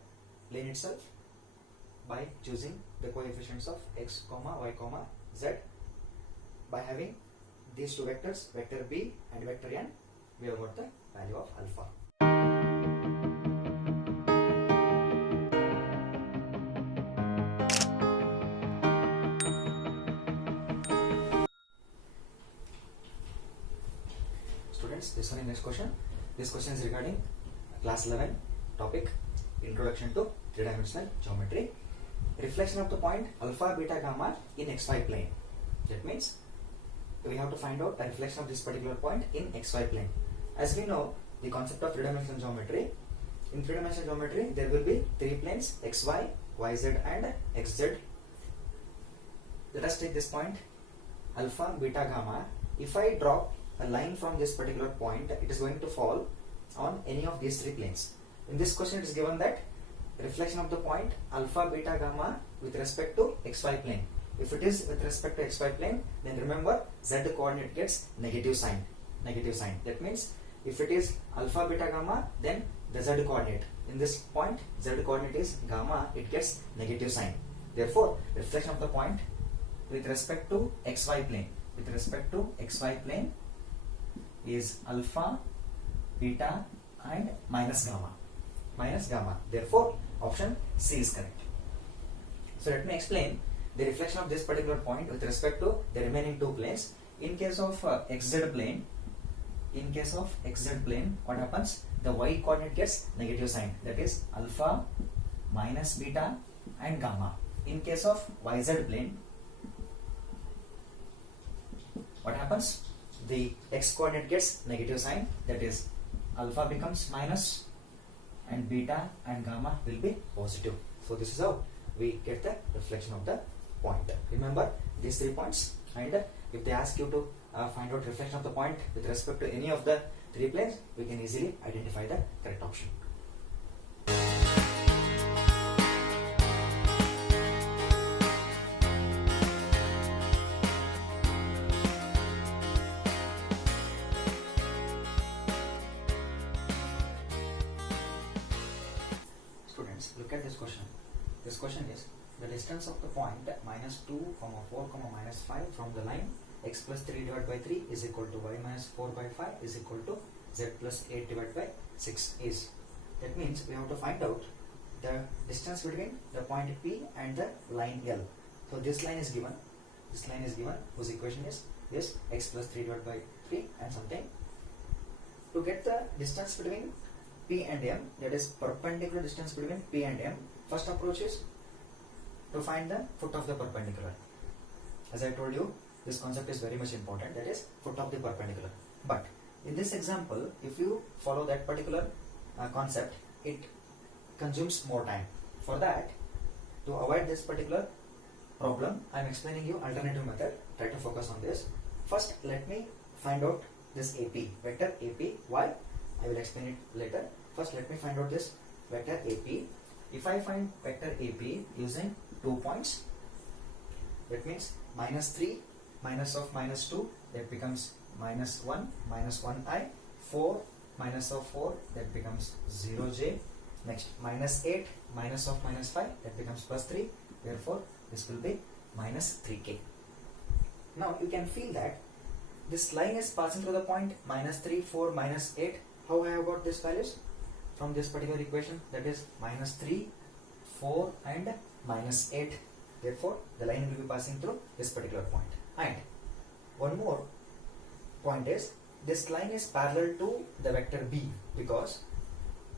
plane itself by choosing the coefficients of x, y, z. By having these two vectors, vector b and vector n, we have got the value of alpha. Students, this one is next question. This question is regarding class 11 topic, introduction to three-dimensional geometry. Reflection of the point alpha, beta, gamma in xy plane. That means we have to find out a reflection of this particular point in xy plane. As we know the concept of three-dimensional geometry, in three-dimensional geometry there will be three planes, xy, yz and xz. Let us take this point alpha, beta, gamma. If I drop a line from this particular point, it is going to fall on any of these three planes. In this question it is given that reflection of the point alpha, beta, gamma with respect to xy plane. If it is with respect to xy plane, then remember z coordinate gets negative sign. That means if it is alpha, beta, gamma, then the z coordinate in this point, z coordinate is gamma, it gets negative sign. Therefore reflection of the point with respect to xy plane is alpha, beta and minus gamma. Therefore option C is correct. So let me explain the reflection of this particular point with respect to the remaining two planes. In case of xz plane, what happens? The y coordinate gets negative sign, that is alpha, minus beta and gamma. In case of yz plane, what happens? the x coordinate gets negative sign, that is alpha becomes minus and beta and gamma will be positive. So this is how we get the reflection of the point. Remember these 3 points, and if they ask you to find out reflection of the point with respect to any of the 3 planes, we can easily identify the correct option. Students, look at this question. This question is the distance of the point minus 2, 4, minus 5 from the line x plus 3 divided by 3 is equal to y minus 4 by 5 is equal to z plus 8 divided by 6 is. That means we have to find out the distance between the point P and the line L. So this line is given, whose equation is this x plus 3 divided by 3 and something. To get the distance between P and M, that is perpendicular distance between P and M, first approach is to find the foot of the perpendicular. As I told you, this concept is very much important, that is foot of the perpendicular. But in this example, if you follow that particular concept, it consumes more time. For that, to avoid this particular problem, I am explaining you alternative method. Try to focus on this. First, let me find out this AP, vector AP. Why? I will explain it later. First, let me find out this vector AP. If I find vector AP using 2 points, that means minus 3, minus of minus 2, that becomes minus 1, minus 1i, 4, minus of 4, that becomes 0j. Next, minus 8, minus of minus 5, that becomes plus 3. Therefore, this will be minus 3k. Now, you can feel that this line is passing through the point minus 3, 4, minus 8. How I have got these values? From this particular equation, that is minus 3, 4 and minus 8. Therefore, the line will be passing through this particular point. And one more point is, this line is parallel to the vector B, because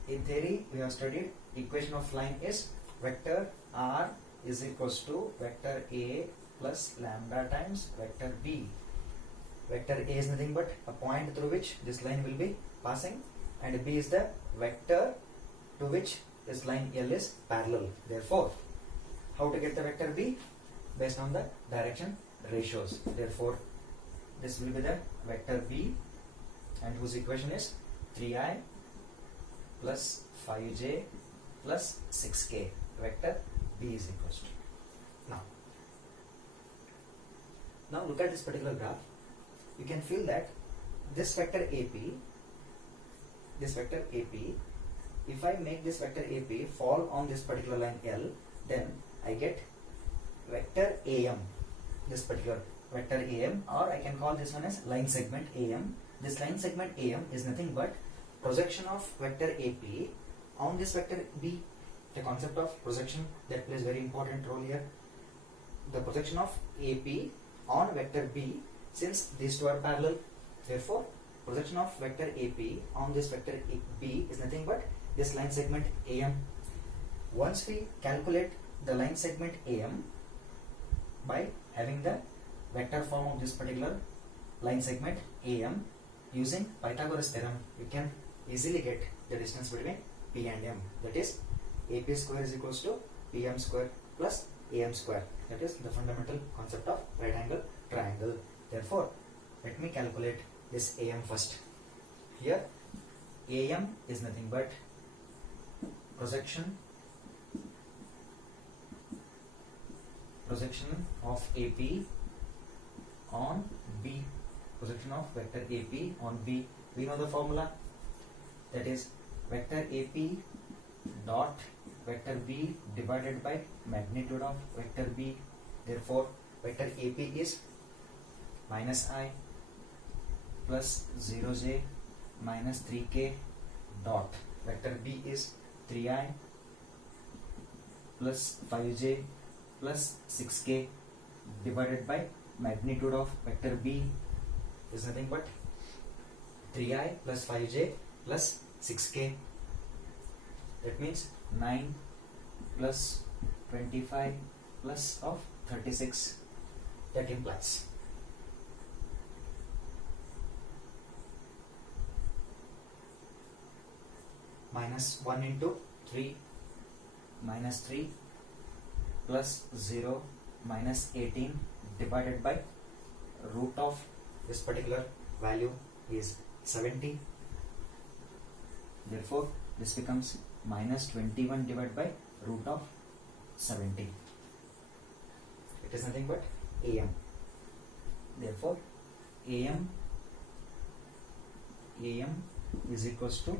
in theory we have studied equation of line is vector R is equals to vector A plus lambda times vector B. Vector A is nothing but a point through which this line will be passing, and B is the vector to which this line L is parallel. Therefore, how to get the vector B? Based on the direction ratios. Therefore, this will be the vector B, and whose equation is 3i plus 5j plus 6k. Vector B is equals to. Now look at this particular graph. You can feel that this vector AP, if I make this vector AP fall on this particular line L, then I get vector AM, this particular vector AM, or I can call this one as line segment AM. This line segment AM is nothing but projection of vector AP on this vector B. The concept of projection that plays very important role here. The projection of AP on vector B, since these two are parallel. Therefore, projection of vector AP on this vector B is nothing but this line segment AM. Once we calculate the line segment AM by having the vector form of this particular line segment AM using Pythagoras theorem, we can easily get the distance between P and M. That is, AP square is equals to PM square plus AM square. That is the fundamental concept of right angle triangle. Therefore, let me calculate this AM first. Here, AM is nothing but projection of AP on B. Projection of vector AP on B. We know the formula. That is vector AP dot vector B divided by magnitude of vector B. Therefore, vector AP is minus I plus 0j minus 3k dot vector B is 3i plus 5j plus 6k divided by magnitude of vector B is nothing but 3i plus 5j plus 6k. That means 9 plus 25 plus of 36. That implies minus 1 into 3 minus 3 plus 0 minus 18 divided by root of this particular value is 70. Therefore, this becomes minus 21 divided by root of 70. It is nothing but AM. Therefore, AM is equals to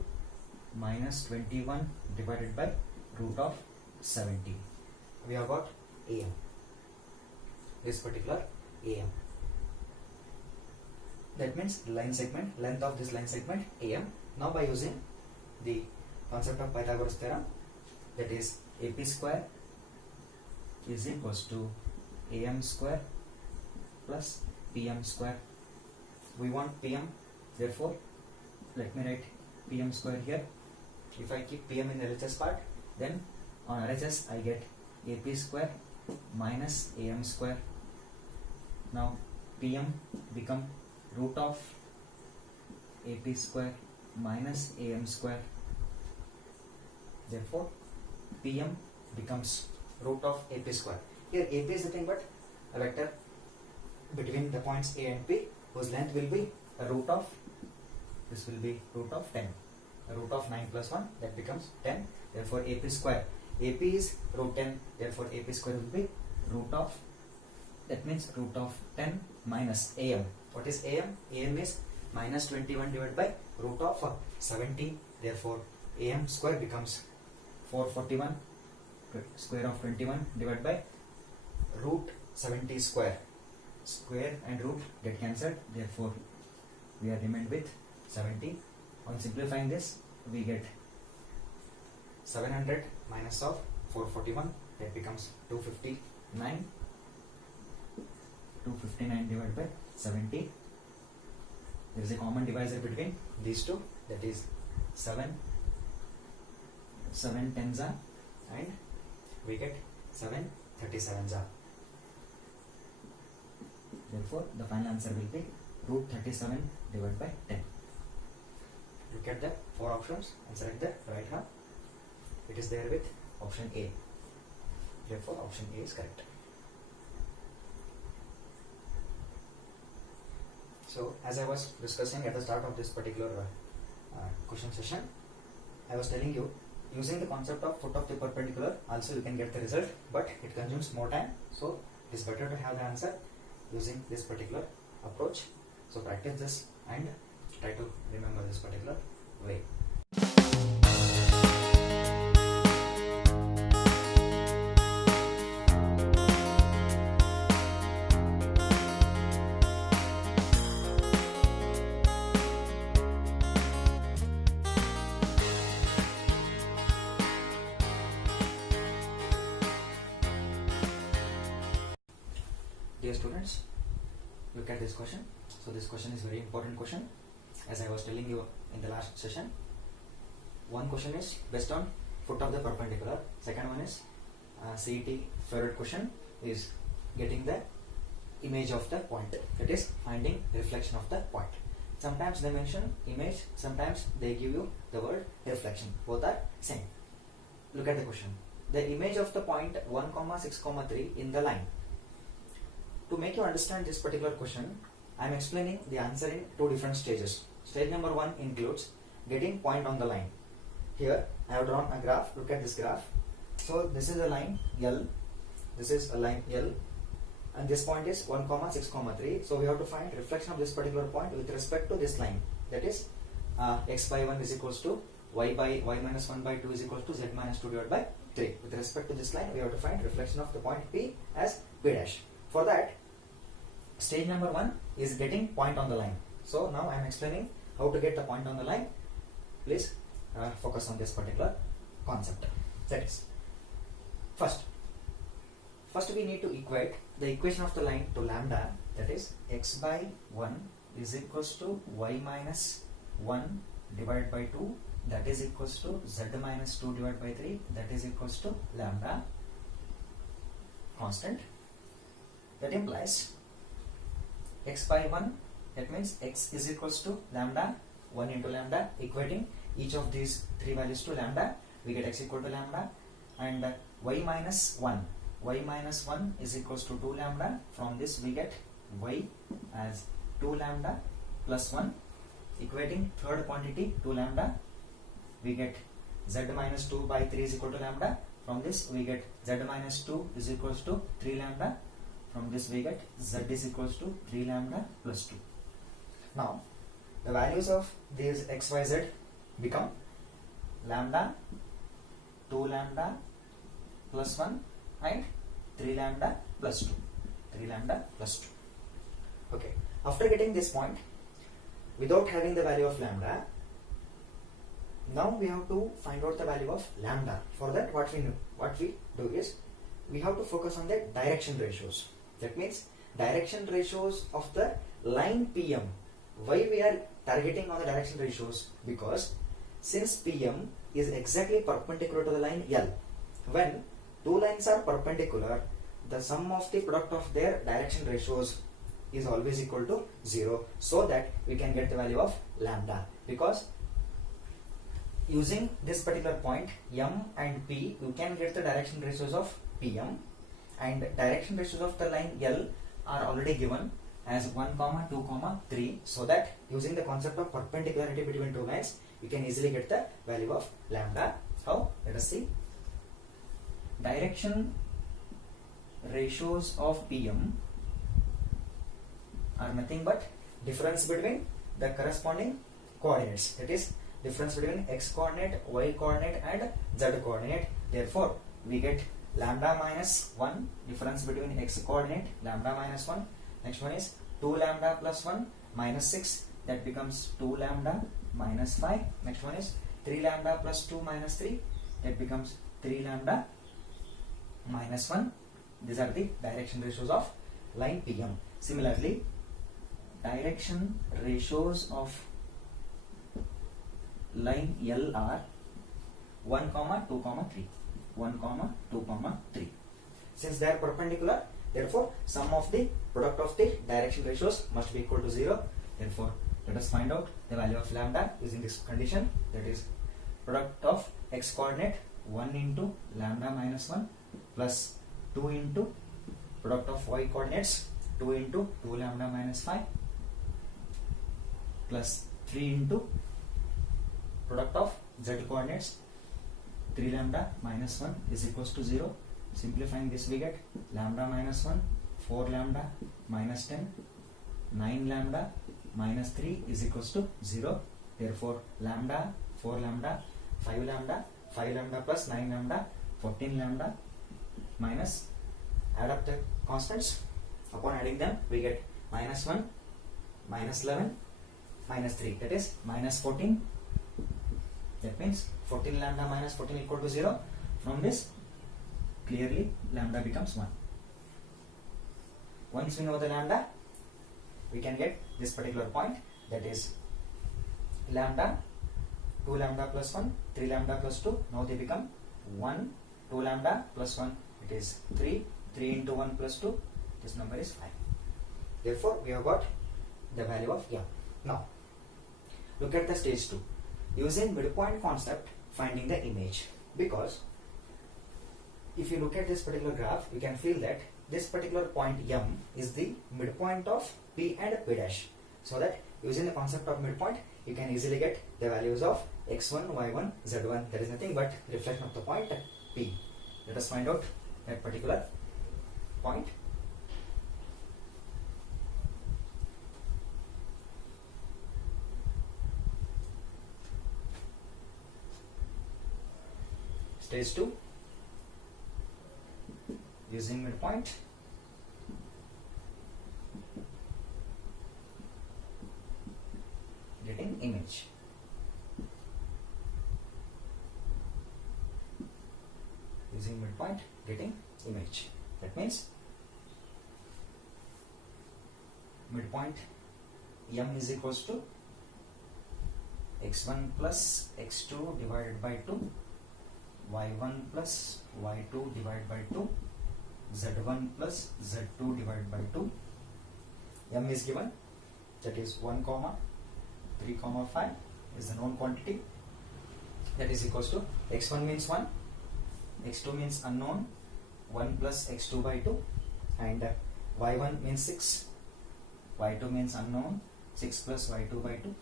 minus 21 divided by root of 70. We have got AM. This particular AM. That means line segment, length of this line segment AM. Now by using the concept of Pythagoras theorem, that is AP square is equals to AM square plus PM square. We want PM, therefore let me write PM square here. If I keep PM in the LHS part, then on RHS I get AP square minus AM square. Now PM become root of AP square minus AM square. Therefore, PM becomes root of AP square. Here AP is nothing but a vector between the points A and P, whose length will be a root of, this will be root of 10. A root of 9 plus 1, that becomes 10. Therefore, AP square. AP is root 10. Therefore, AP square will be root of, that means root of 10 minus AM. What is AM? AM is minus 21 divided by root of 70. Therefore, AM square becomes 441 square of 21 divided by root 70 square. Square and root get cancelled. Therefore, we are remained with 70. On simplifying this, we get 700 minus of 441. That becomes 259. 259 divided by 70. There is a common divisor between these two, that is 7 tens are, and we get 7 37s are. Therefore, the final answer will be root 37 divided by 10. Look at the 4 options and select the right one. It is there with option A. Therefore, option A is correct. So, as I was discussing at the start of this particular question session, I was telling you, using the concept of foot of the perpendicular, also you can get the result, but it consumes more time. So, it is better to have the answer using this particular approach. So, practice this and try to remember this particular way. Dear students, look at this question. So this question is very important question. As I was telling you in the last session, one question is based on foot of the perpendicular. Second one is CET favorite question is getting the image of the point. That is finding reflection of the point. Sometimes they mention image, sometimes they give you the word reflection. Both are same. Look at the question. The image of the point 1, 6, 3 in the line. To make you understand this particular question, I am explaining the answer in 2 different stages. Stage number 1 includes getting point on the line. Here I have drawn a graph. Look at this graph. So this is a line L. This is a line L, and this point is 1, 6, 3. So we have to find reflection of this particular point with respect to this line. That is x by 1 is equals to y minus 1 by 2 is equals to z minus 2 divided by 3. With respect to this line, we have to find reflection of the point P as P dash. For that, stage number 1 is getting point on the line. So now I am explaining how to get the point on the line. Please focus on this particular concept. That is, first we need to equate the equation of the line to lambda. That is, x by 1 is equals to y minus 1 divided by 2. That is equals to z minus 2 divided by 3. That is equals to lambda constant. That implies x by 1, that means x is equals to lambda 1 into lambda, equating each of these three values to lambda, we get x equal to lambda, and y minus 1. Y minus 1 is equals to 2 lambda. From this we get y as 2 lambda plus 1, equating third quantity 2 lambda. We get z minus 2 by 3 is equal to lambda. From this we get z minus 2 is equals to 3 lambda. From this we get z is equals to 3 lambda plus 2. Now the values of these x, y, z become lambda, 2 lambda plus 1 and 3 lambda plus 2. 3 lambda plus 2. Okay. After getting this point, without having the value of lambda, now we have to find out the value of lambda. For that, what we do is we have to focus on the direction ratios. That means direction ratios of the line PM. Why we are targeting on the direction ratios? Because since PM is exactly perpendicular to the line L, when two lines are perpendicular, the sum of the product of their direction ratios is always equal to 0, so that we can get the value of lambda. Because using this particular point M and P, you can get the direction ratios of PM, and direction ratios of the line L are already given as 1, 2, 3, so that using the concept of perpendicularity between two lines, we can easily get the value of lambda. How? Let us see. Direction ratios of PM are nothing but difference between the corresponding coordinates. That is difference between x coordinate, y coordinate and z coordinate. Therefore, we get lambda minus 1, difference between x coordinate, lambda minus 1. Next one is 2 lambda plus 1 minus 6, that becomes 2 lambda minus 5. Next one is 3 lambda plus 2 minus 3, that becomes 3 lambda minus 1. These are the direction ratios of line PM. Similarly, direction ratios of line L are 1, 2, 3. 1, 2, 3. Since they are perpendicular, therefore sum of the product of the direction ratios must be equal to 0. Therefore, let us find out the value of lambda using this condition. That is product of x coordinate 1 into lambda minus 1 plus 2 into product of y coordinates 2 into 2 lambda minus 5 plus 3 into product of z coordinates 3 lambda minus 1 is equals to 0. Simplifying this, we get lambda minus 1, 4 lambda minus 10, 9 lambda minus 3 is equals to 0. Therefore, lambda, 4 lambda, 5 lambda, 5 lambda plus 9 lambda, 14 lambda minus, add up the constants. Upon adding them, we get minus 1, minus 11, minus 3. That is minus 14. That means 14 lambda minus 14 equal to 0. From this, clearly lambda becomes 1. Once we know the lambda, we can get this particular point, that is lambda, 2 lambda plus 1, 3 lambda plus 2. Now they become 1, 2 lambda plus 1, it is 3, 3 into 1 plus 2, this number is 5. Therefore, we have got the value of M. Now, look at the stage 2. Using midpoint concept, finding the image. Because if you look at this particular graph, you can feel that this particular point M is the midpoint of P and P dash. So that using the concept of midpoint, you can easily get the values of x1, y1, z1. That is nothing but reflection of the point P. Let us find out that particular point. Stage 2, using midpoint, getting image. Using midpoint, getting image. That means midpoint M is equals to x1 plus x2 divided by 2, y1 plus y2 divided by 2, z1 plus z2 divided by 2. M is given, that is 1, 3, 5 is the known quantity. that is equals to x1 means 1, x2 means unknown, 1 plus x2 by 2, and y1 means 6, y2 means unknown, 6 plus y2 by 2,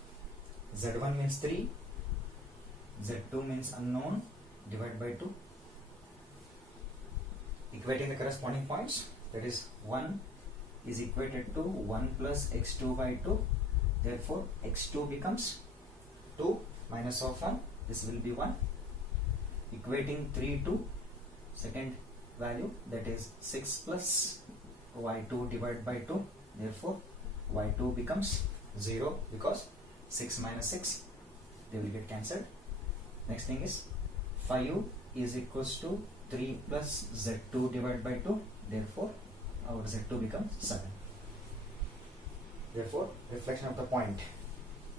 z1 means 3, z2 means unknown, divided by 2. Equating the corresponding points, that is 1 is equated to 1 plus x2 by 2, therefore x2 becomes 2 minus of 1, this will be 1. Equating 3 to second value, that is 6 plus y2 divided by 2, therefore y2 becomes 0 because 6 minus 6, they will get cancelled. Next thing is 5 is equals to 3 plus z2 divided by 2, therefore our z2 becomes 7. Therefore reflection of the point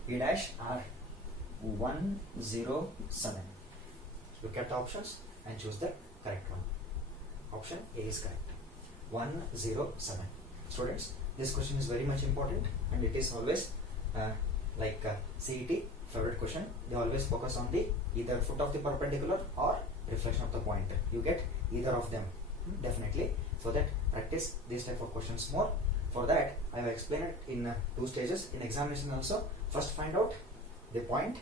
P dash are 1, 0, 7. Look at the options and choose the correct one. Option A is correct. 1, 0, 7. Students, this question is very much important and it is always CET favorite question. They always focus on the either foot of the perpendicular or reflection of the point. You get either of them definitely, so that practice these type of questions more. For that I have explained it in 2 stages in examination also. First find out the point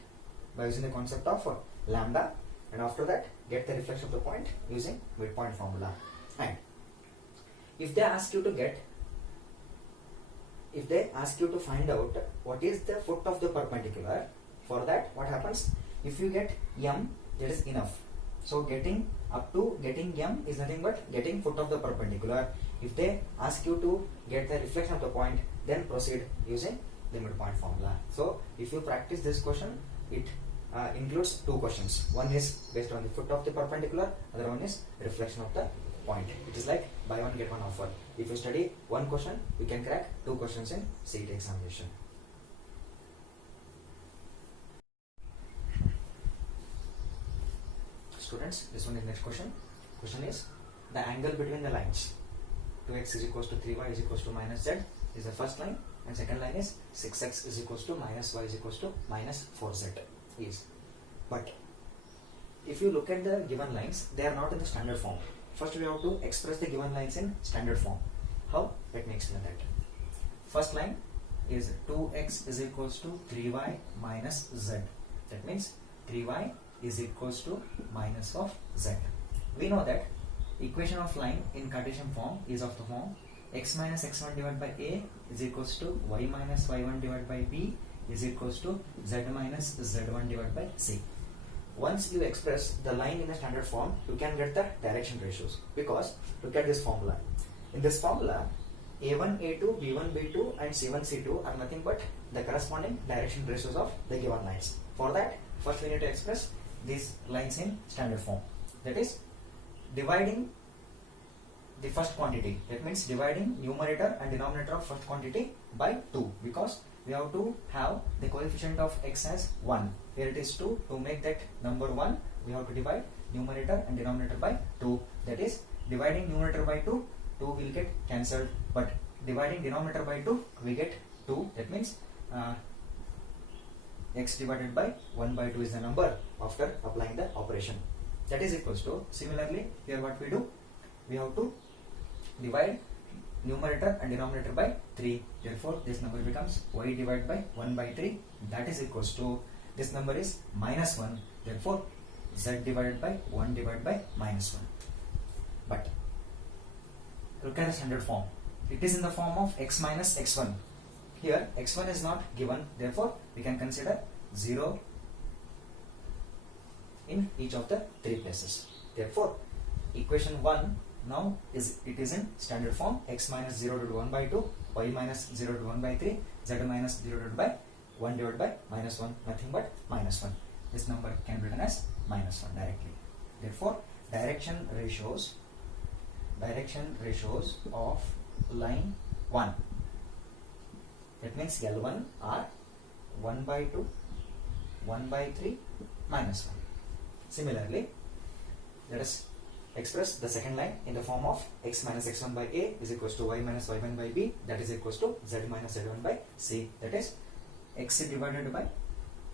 by using the concept of lambda, and after that get the reflection of the point using midpoint formula. And if they ask you to find out what is the foot of the perpendicular, for that what happens, if you get m, that is enough. So getting up to getting m is nothing but getting foot of the perpendicular. If they ask you to get the reflection of the point, then proceed using the midpoint formula. So if you practice this question, it includes 2 questions. One is based on the foot of the perpendicular, other one is reflection of the point. It is like buy one get one offer. If you study one question, you can crack 2 questions in CET examination. Students, this one is next question. Question is the angle between the lines 2x is equals to 3y is equals to minus z is the first line, and second line is 6x is equals to minus y is equals to minus 4z is. But if you look at the given lines, they are not in the standard form. First we have to express the given lines in standard form. How? Let me explain that. First line is 2x is equals to 3y minus z. That means 3y is equals to minus of z. We know that equation of line in Cartesian form is of the form x minus x1 divided by a is equals to y minus y1 divided by b is equals to z minus z1 divided by c. Once you express the line in the standard form, you can get the direction ratios, because look at this formula. In this formula, a1, a2, b1, b2 and c1, c2 are nothing but the corresponding direction ratios of the given lines. For that, first we need to express these lines in standard form. That is dividing the first quantity. That means dividing numerator and denominator of first quantity by 2, because we have to have the coefficient of x as 1. Here it is 2. To make that number 1, we have to divide numerator and denominator by 2. That is dividing numerator by 2, 2 will get cancelled, but dividing denominator by 2, we get 2. That means x divided by 1 by 2 is the number after applying the operation. That is equals to, similarly here what we do, we have to divide numerator and denominator by 3. Therefore this number becomes y divided by 1 by 3, that is equals to, this number is minus 1, therefore z divided by 1 divided by minus 1. But look at the standard form, it is in the form of x minus x1. Here x1 is not given, therefore we can consider 0 in each of the 3 places. Therefore equation 1 now is in standard form, x minus 0 divided by 1 by 2, y minus 0 divided by 1 by 3, z minus 0 divided by 1 divided by minus 1, nothing but minus 1. This number can be written as minus 1 directly. Therefore direction ratios of line 1, that means L1 are 1 by 2, 1 by 3, minus 1. Similarly, let us express the second line in the form of x minus x1 by a is equals to y minus y1 by b, that is equals to z minus z1 by c. That is x divided by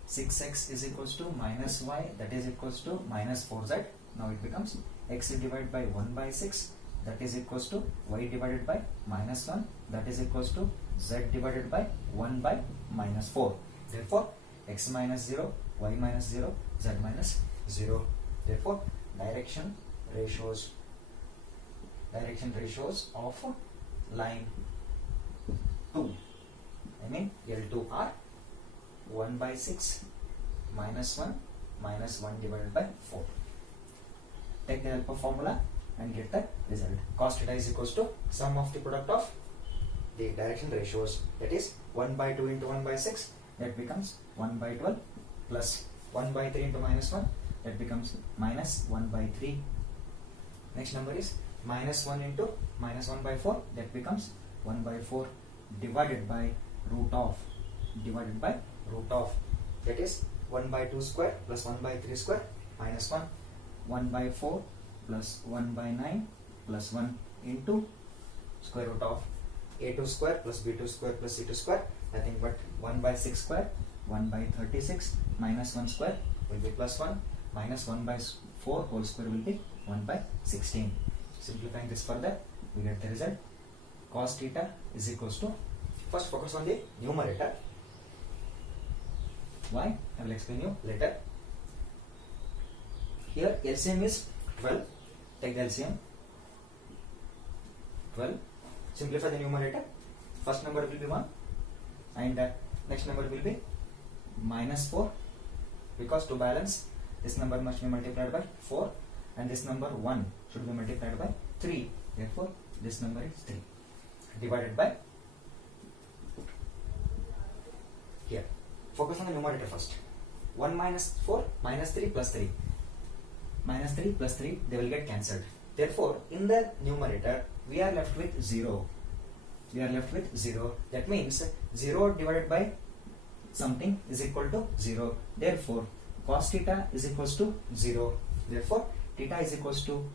6x is equals to minus y, that is equals to minus 4z. Now it becomes x divided by 1 by 6, that is equals to y divided by minus 1, that is equals to z divided by 1 by minus 4. Therefore, x minus 0, y minus 0, z minus 0. Therefore, direction ratios of line 2, I mean L2, are 1 by 6 minus 1 minus 1 divided by 4. Take the help of formula and get the result. Cos theta is equals to sum of the product of the direction ratios, that is 1 by 2 into 1 by 6, that becomes 1 by 12, plus 1 by 3 into minus 1, that becomes minus 1 by 3. Next number is minus 1 into minus 1 by 4, that becomes 1 by 4 divided by root of, that is 1 by 2 square plus 1 by 3 square minus 1, 1 by 4 plus 1 by 9 plus 1 into square root of a2 square plus b2 square plus c2 square, nothing but 1 by 6 square, 1 by 36 minus 1 square will be plus 1, minus 1 by 4 whole square will be 1 by 16. Simplifying this further, we get the result. Cos theta is equals to, first focus on the numerator. Why? I will explain you later. Here LCM is 12. Take the LCM. 12. Simplify the numerator. First number will be 1 and next number will be minus 4, because to balance this number must be multiplied by 4 and this number 1 should be multiplied by 3. Therefore, this number is 3 divided by, here. Focus on the numerator first. 1 minus 4 minus 3 plus 3. Minus 3 plus 3, they will get cancelled. Therefore, in the numerator, we are left with 0. That means 0 divided by something is equal to 0. Therefore, cos theta is equals to 0. Therefore, theta is equals to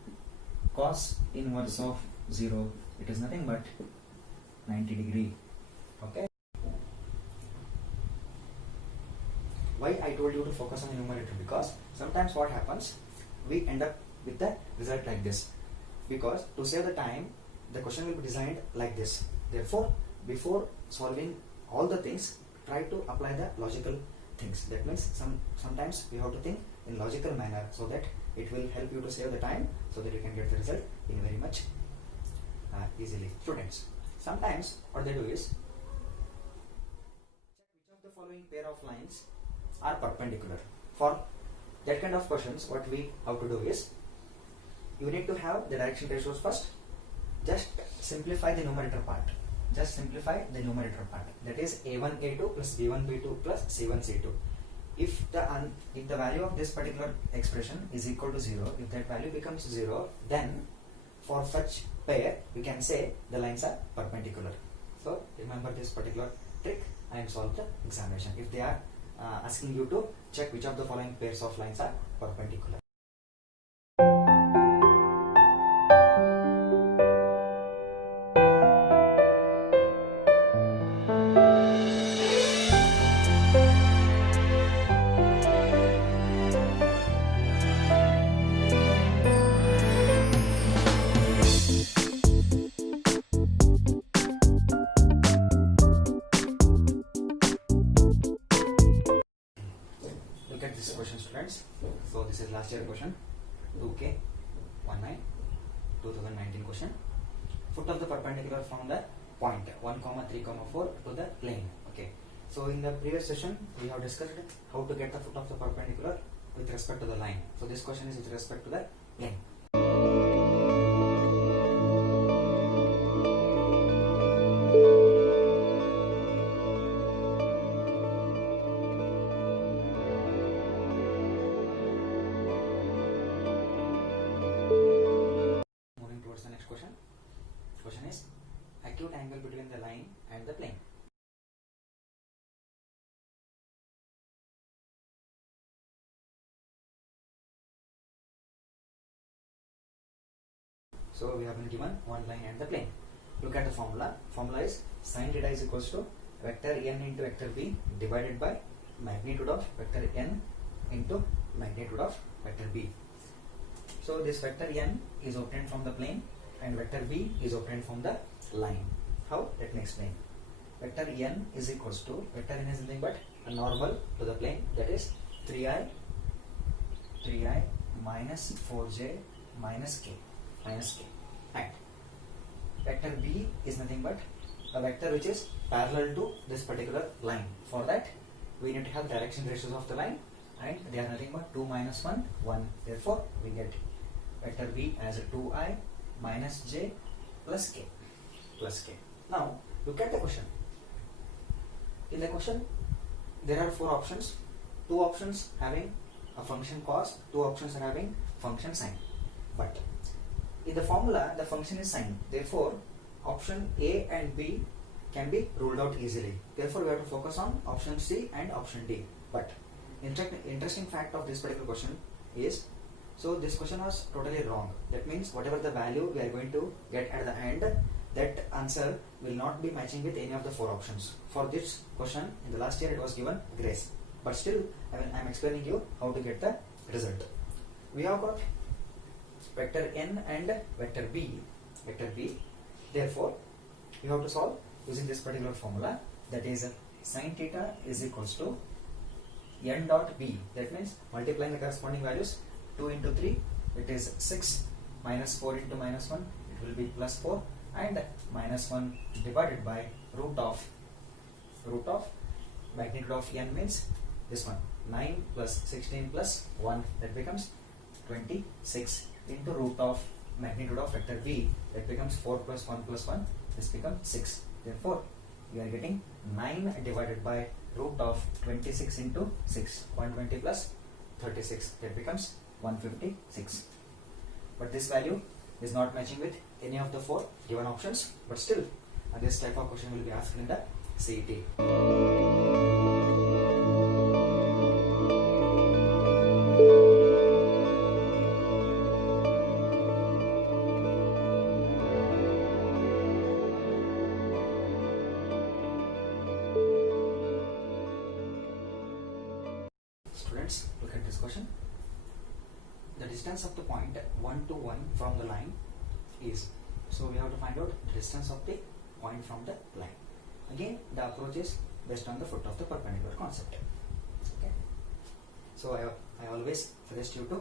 cos inverse of 0. It is nothing but 90 degree. Okay. Why I told you to focus on the numerator? Because sometimes what happens, we end up with the result like this. Because to save the time, the question will be designed like this. Therefore, before solving all the things, try to apply the logical things. That means sometimes you have to think in logical manner, so that it will help you to save the time, so that you can get the result in very much easily. Students, sometimes what they do is check which of the following pair of lines are perpendicular. For that kind of questions, what we have to do is, you need to have the direction ratios first. Just simplify the numerator part. That is a1 a2 plus b1 b2 plus c1 c2. If the value of this particular expression is equal to 0, if that value becomes 0, then for such pair we can say the lines are perpendicular. So remember this particular trick and solve the examination. If they are asking you to check which of the following pairs of lines are perpendicular. Look at this question, students. So this is last year question, 2K 19 2019 question. Foot of the perpendicular from the point 1, 3, 4 to the plane. Okay. So in the previous session we have discussed how to get the foot of the perpendicular with respect to the line. So this question is with respect to the plane. Moving towards the next question. Question is acute angle between the line and the plane. So we have been given one line and the plane. Look at the formula. Formula is sin theta is equals to vector n into vector b divided by magnitude of vector n into magnitude of vector b. So this vector n is obtained from the plane and vector b is obtained from the line. How? Let me explain. Vector n is equals to, vector n is nothing but a normal to the plane, that is 3i minus 4j minus k, and vector b is nothing but a vector which is parallel to this particular line. For that we need to have direction ratios of the line, and they are nothing but 2 minus 1 1. Therefore we get vector b as a 2i minus j plus k. Now look at the question. In the question there are 4 options. 2 options having a function cos, 2 options are having function sine. But in the formula the function is sine. Therefore option A and B can be ruled out easily. Therefore we have to focus on option C and option D. But interesting fact of this particular question is, so this question was totally wrong. That means whatever the value we are going to get at the end, that answer will not be matching with any of the 4 options. For this question in the last year it was given grace, but still I am explaining you how to get the result. We have got vector n and vector b. Therefore you have to solve using this particular formula, that is sin theta is equals to n dot b. That means multiplying the corresponding values, 2 into 3 it is 6, minus 4 into minus 1 it will be plus 4, and minus 1 divided by root of magnitude of n means this one, 9 plus 16 plus 1, that becomes 26, into root of magnitude of vector b, that becomes 4 plus 1 plus 1, this becomes 6. Therefore we are getting 9 divided by root of 26 into 6, 120 plus 36, that becomes 156. But this value is not matching with any of the 4 given options, but still this type of question will be asked in the CET. Students, look at this question. The distance of the point 1 to 1 from the line is, so we have to find out the distance of the point from the line. Again the approach is based on the foot of the perpendicular concept. Okay, so I always suggest you to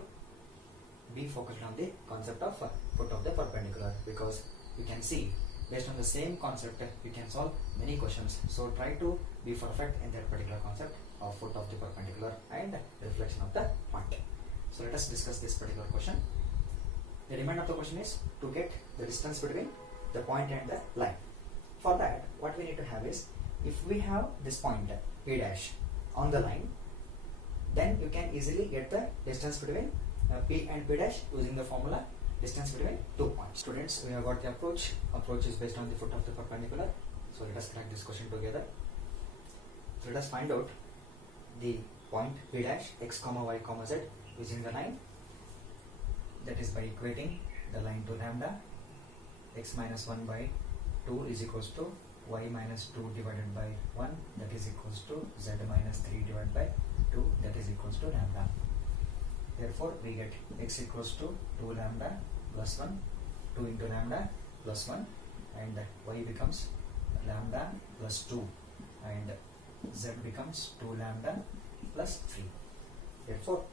be focused on the concept of foot of the perpendicular, because you can see based on the same concept you can solve many questions. So try to be perfect in that particular concept of foot of the perpendicular and reflection of the point. So let us discuss this particular question. The demand of the question is to get the distance between the point and the line. For that what we need to have is, if we have this point P dash on the line, then you can easily get the distance between P and P dash using the formula distance between 2 points. Students, we have got the approach. Approach is based on the foot of the perpendicular. So let us crack this question together. So let us find out the point P dash x comma y comma z using the line, that is by equating the line to lambda. X minus 1 by 2 is equals to y minus 2 divided by 1, that is equals to z minus 3 divided by 2, that is equals to lambda. Therefore we get x equals to 2 lambda plus 1, 2 into lambda plus 1, and y becomes lambda plus 2, and z becomes 2 lambda plus 3. Therefore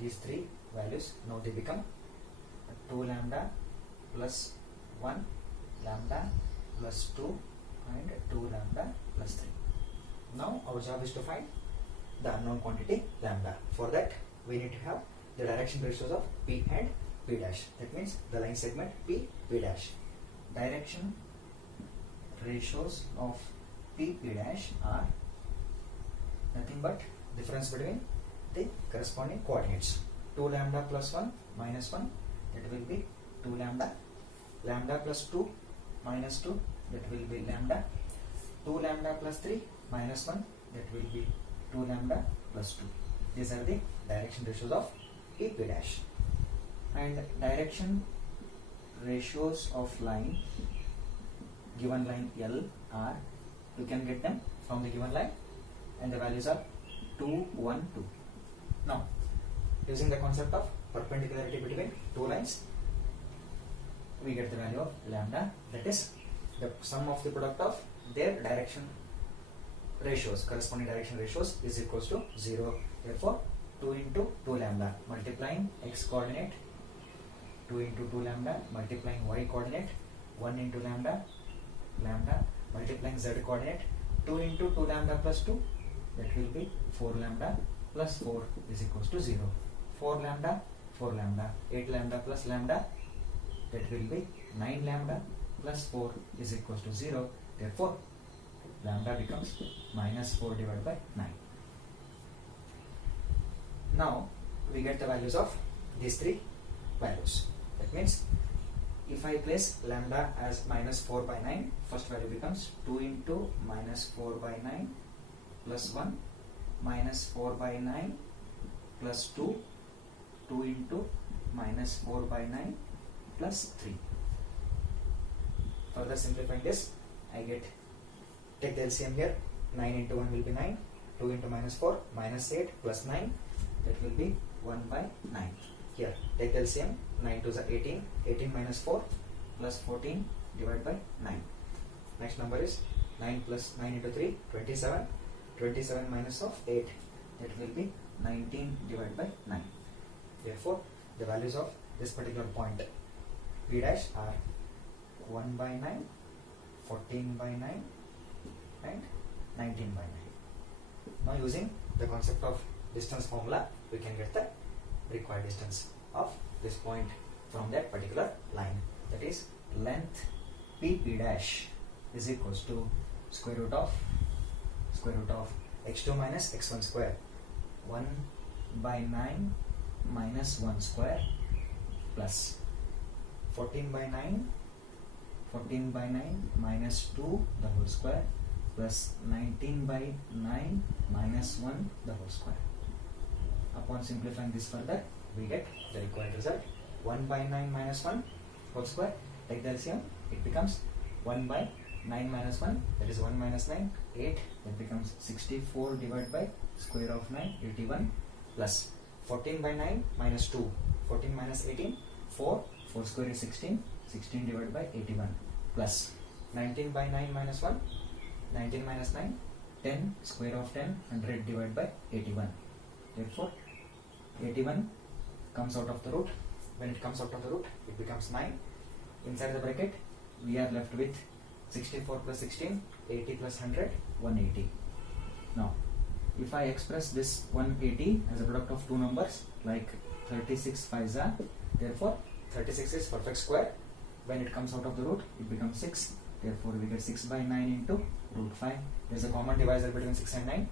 these 3 values now they become 2 lambda plus 1 lambda plus 2 and 2 lambda plus 3. Now our job is to find the unknown quantity lambda. For that we need to have the direction ratios of P and P dash. That means the line segment P dash. Direction ratios of P dash are nothing but difference between the corresponding coordinates. 2 lambda plus 1 minus 1, that will be 2 lambda. Lambda plus 2 minus 2, that will be lambda. 2 lambda plus 3 minus 1, that will be 2 lambda plus 2. These are the direction ratios of P dash. And direction ratios of line, given line L, are, you can get them from the given line, and the values are 2, 1, 2. Now, using the concept of perpendicularity between two lines, we get the value of lambda, that is the sum of the product of their direction ratios, corresponding direction ratios is equals to 0. Therefore, 2 into 2 lambda multiplying x coordinate, 2 into 2 lambda multiplying y coordinate, 1 into lambda multiplying z coordinate, 2 into 2 lambda plus 2, that will be 4 lambda plus 4 is equals to 0. 4 lambda, 8 lambda plus lambda, that will be 9 lambda plus 4 is equals to 0. Therefore, lambda becomes minus 4 divided by 9. Now, we get the values of these three values. That means, if I place lambda as minus 4 by 9, first value becomes 2 into minus 4 by 9 plus 1 minus 4 by 9 plus 2, 2 into minus 4 by 9 plus 3. Further simplifying this, I take the LCM here, 9 into 1 will be 9, 2 into minus 4, minus 8 plus 9, that will be 1 by 9. Here, take the LCM, 9 to the 18, 18 minus 4 plus 14 divided by 9. Next number is 9 plus 9 into 3, 27, 27 minus of 8, that will be 19 divided by 9. Therefore, the values of this particular point P dash are 1 by 9, 14 by 9 and 19 by 9. Now, using the concept of distance formula, we can get the required distance of this point from that particular line. That is, length P dash is equals to square root of x2 minus x1 square, 1 by 9 minus 1 square plus 14 by 9 minus 2 the whole square plus 19 by 9 minus 1 the whole square. Upon simplifying this further, we get the required result. 1 by 9 minus 1 whole square, take the LCM, it becomes 1 by 9 minus 1, that is 1 minus 9, 8, that becomes 64 divided by square of 9, 81, plus 14 by 9 minus 2, 14 minus 18, 4, 4 square is 16, 16 divided by 81, plus 19 by 9 minus 1, 19 minus 9, 10, square of 10, 100 divided by 81. Therefore, 81 comes out of the root. When it comes out of the root, it becomes 9. Inside the bracket, we are left with 64 plus 16, 80 plus 100, 180. Now, if I express this 180 as a product of two numbers, like 36 5s are, therefore 36 is perfect square. When it comes out of the root, it becomes 6. Therefore, we get 6 by 9 into root 5. There is a common divisor between 6 and 9.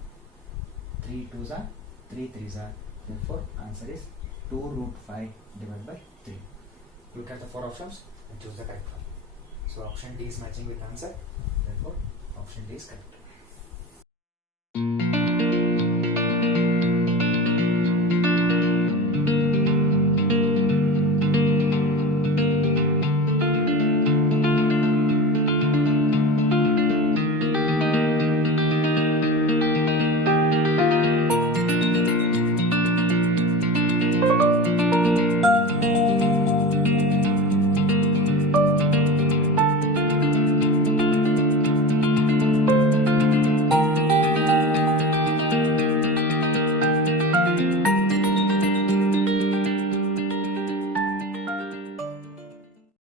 3 2s are, 3 3s are. Therefore, answer is 2 root 5 divided by 3. Look at the four options and choose the correct one. So, option D is matching with answer. Therefore, option D is correct.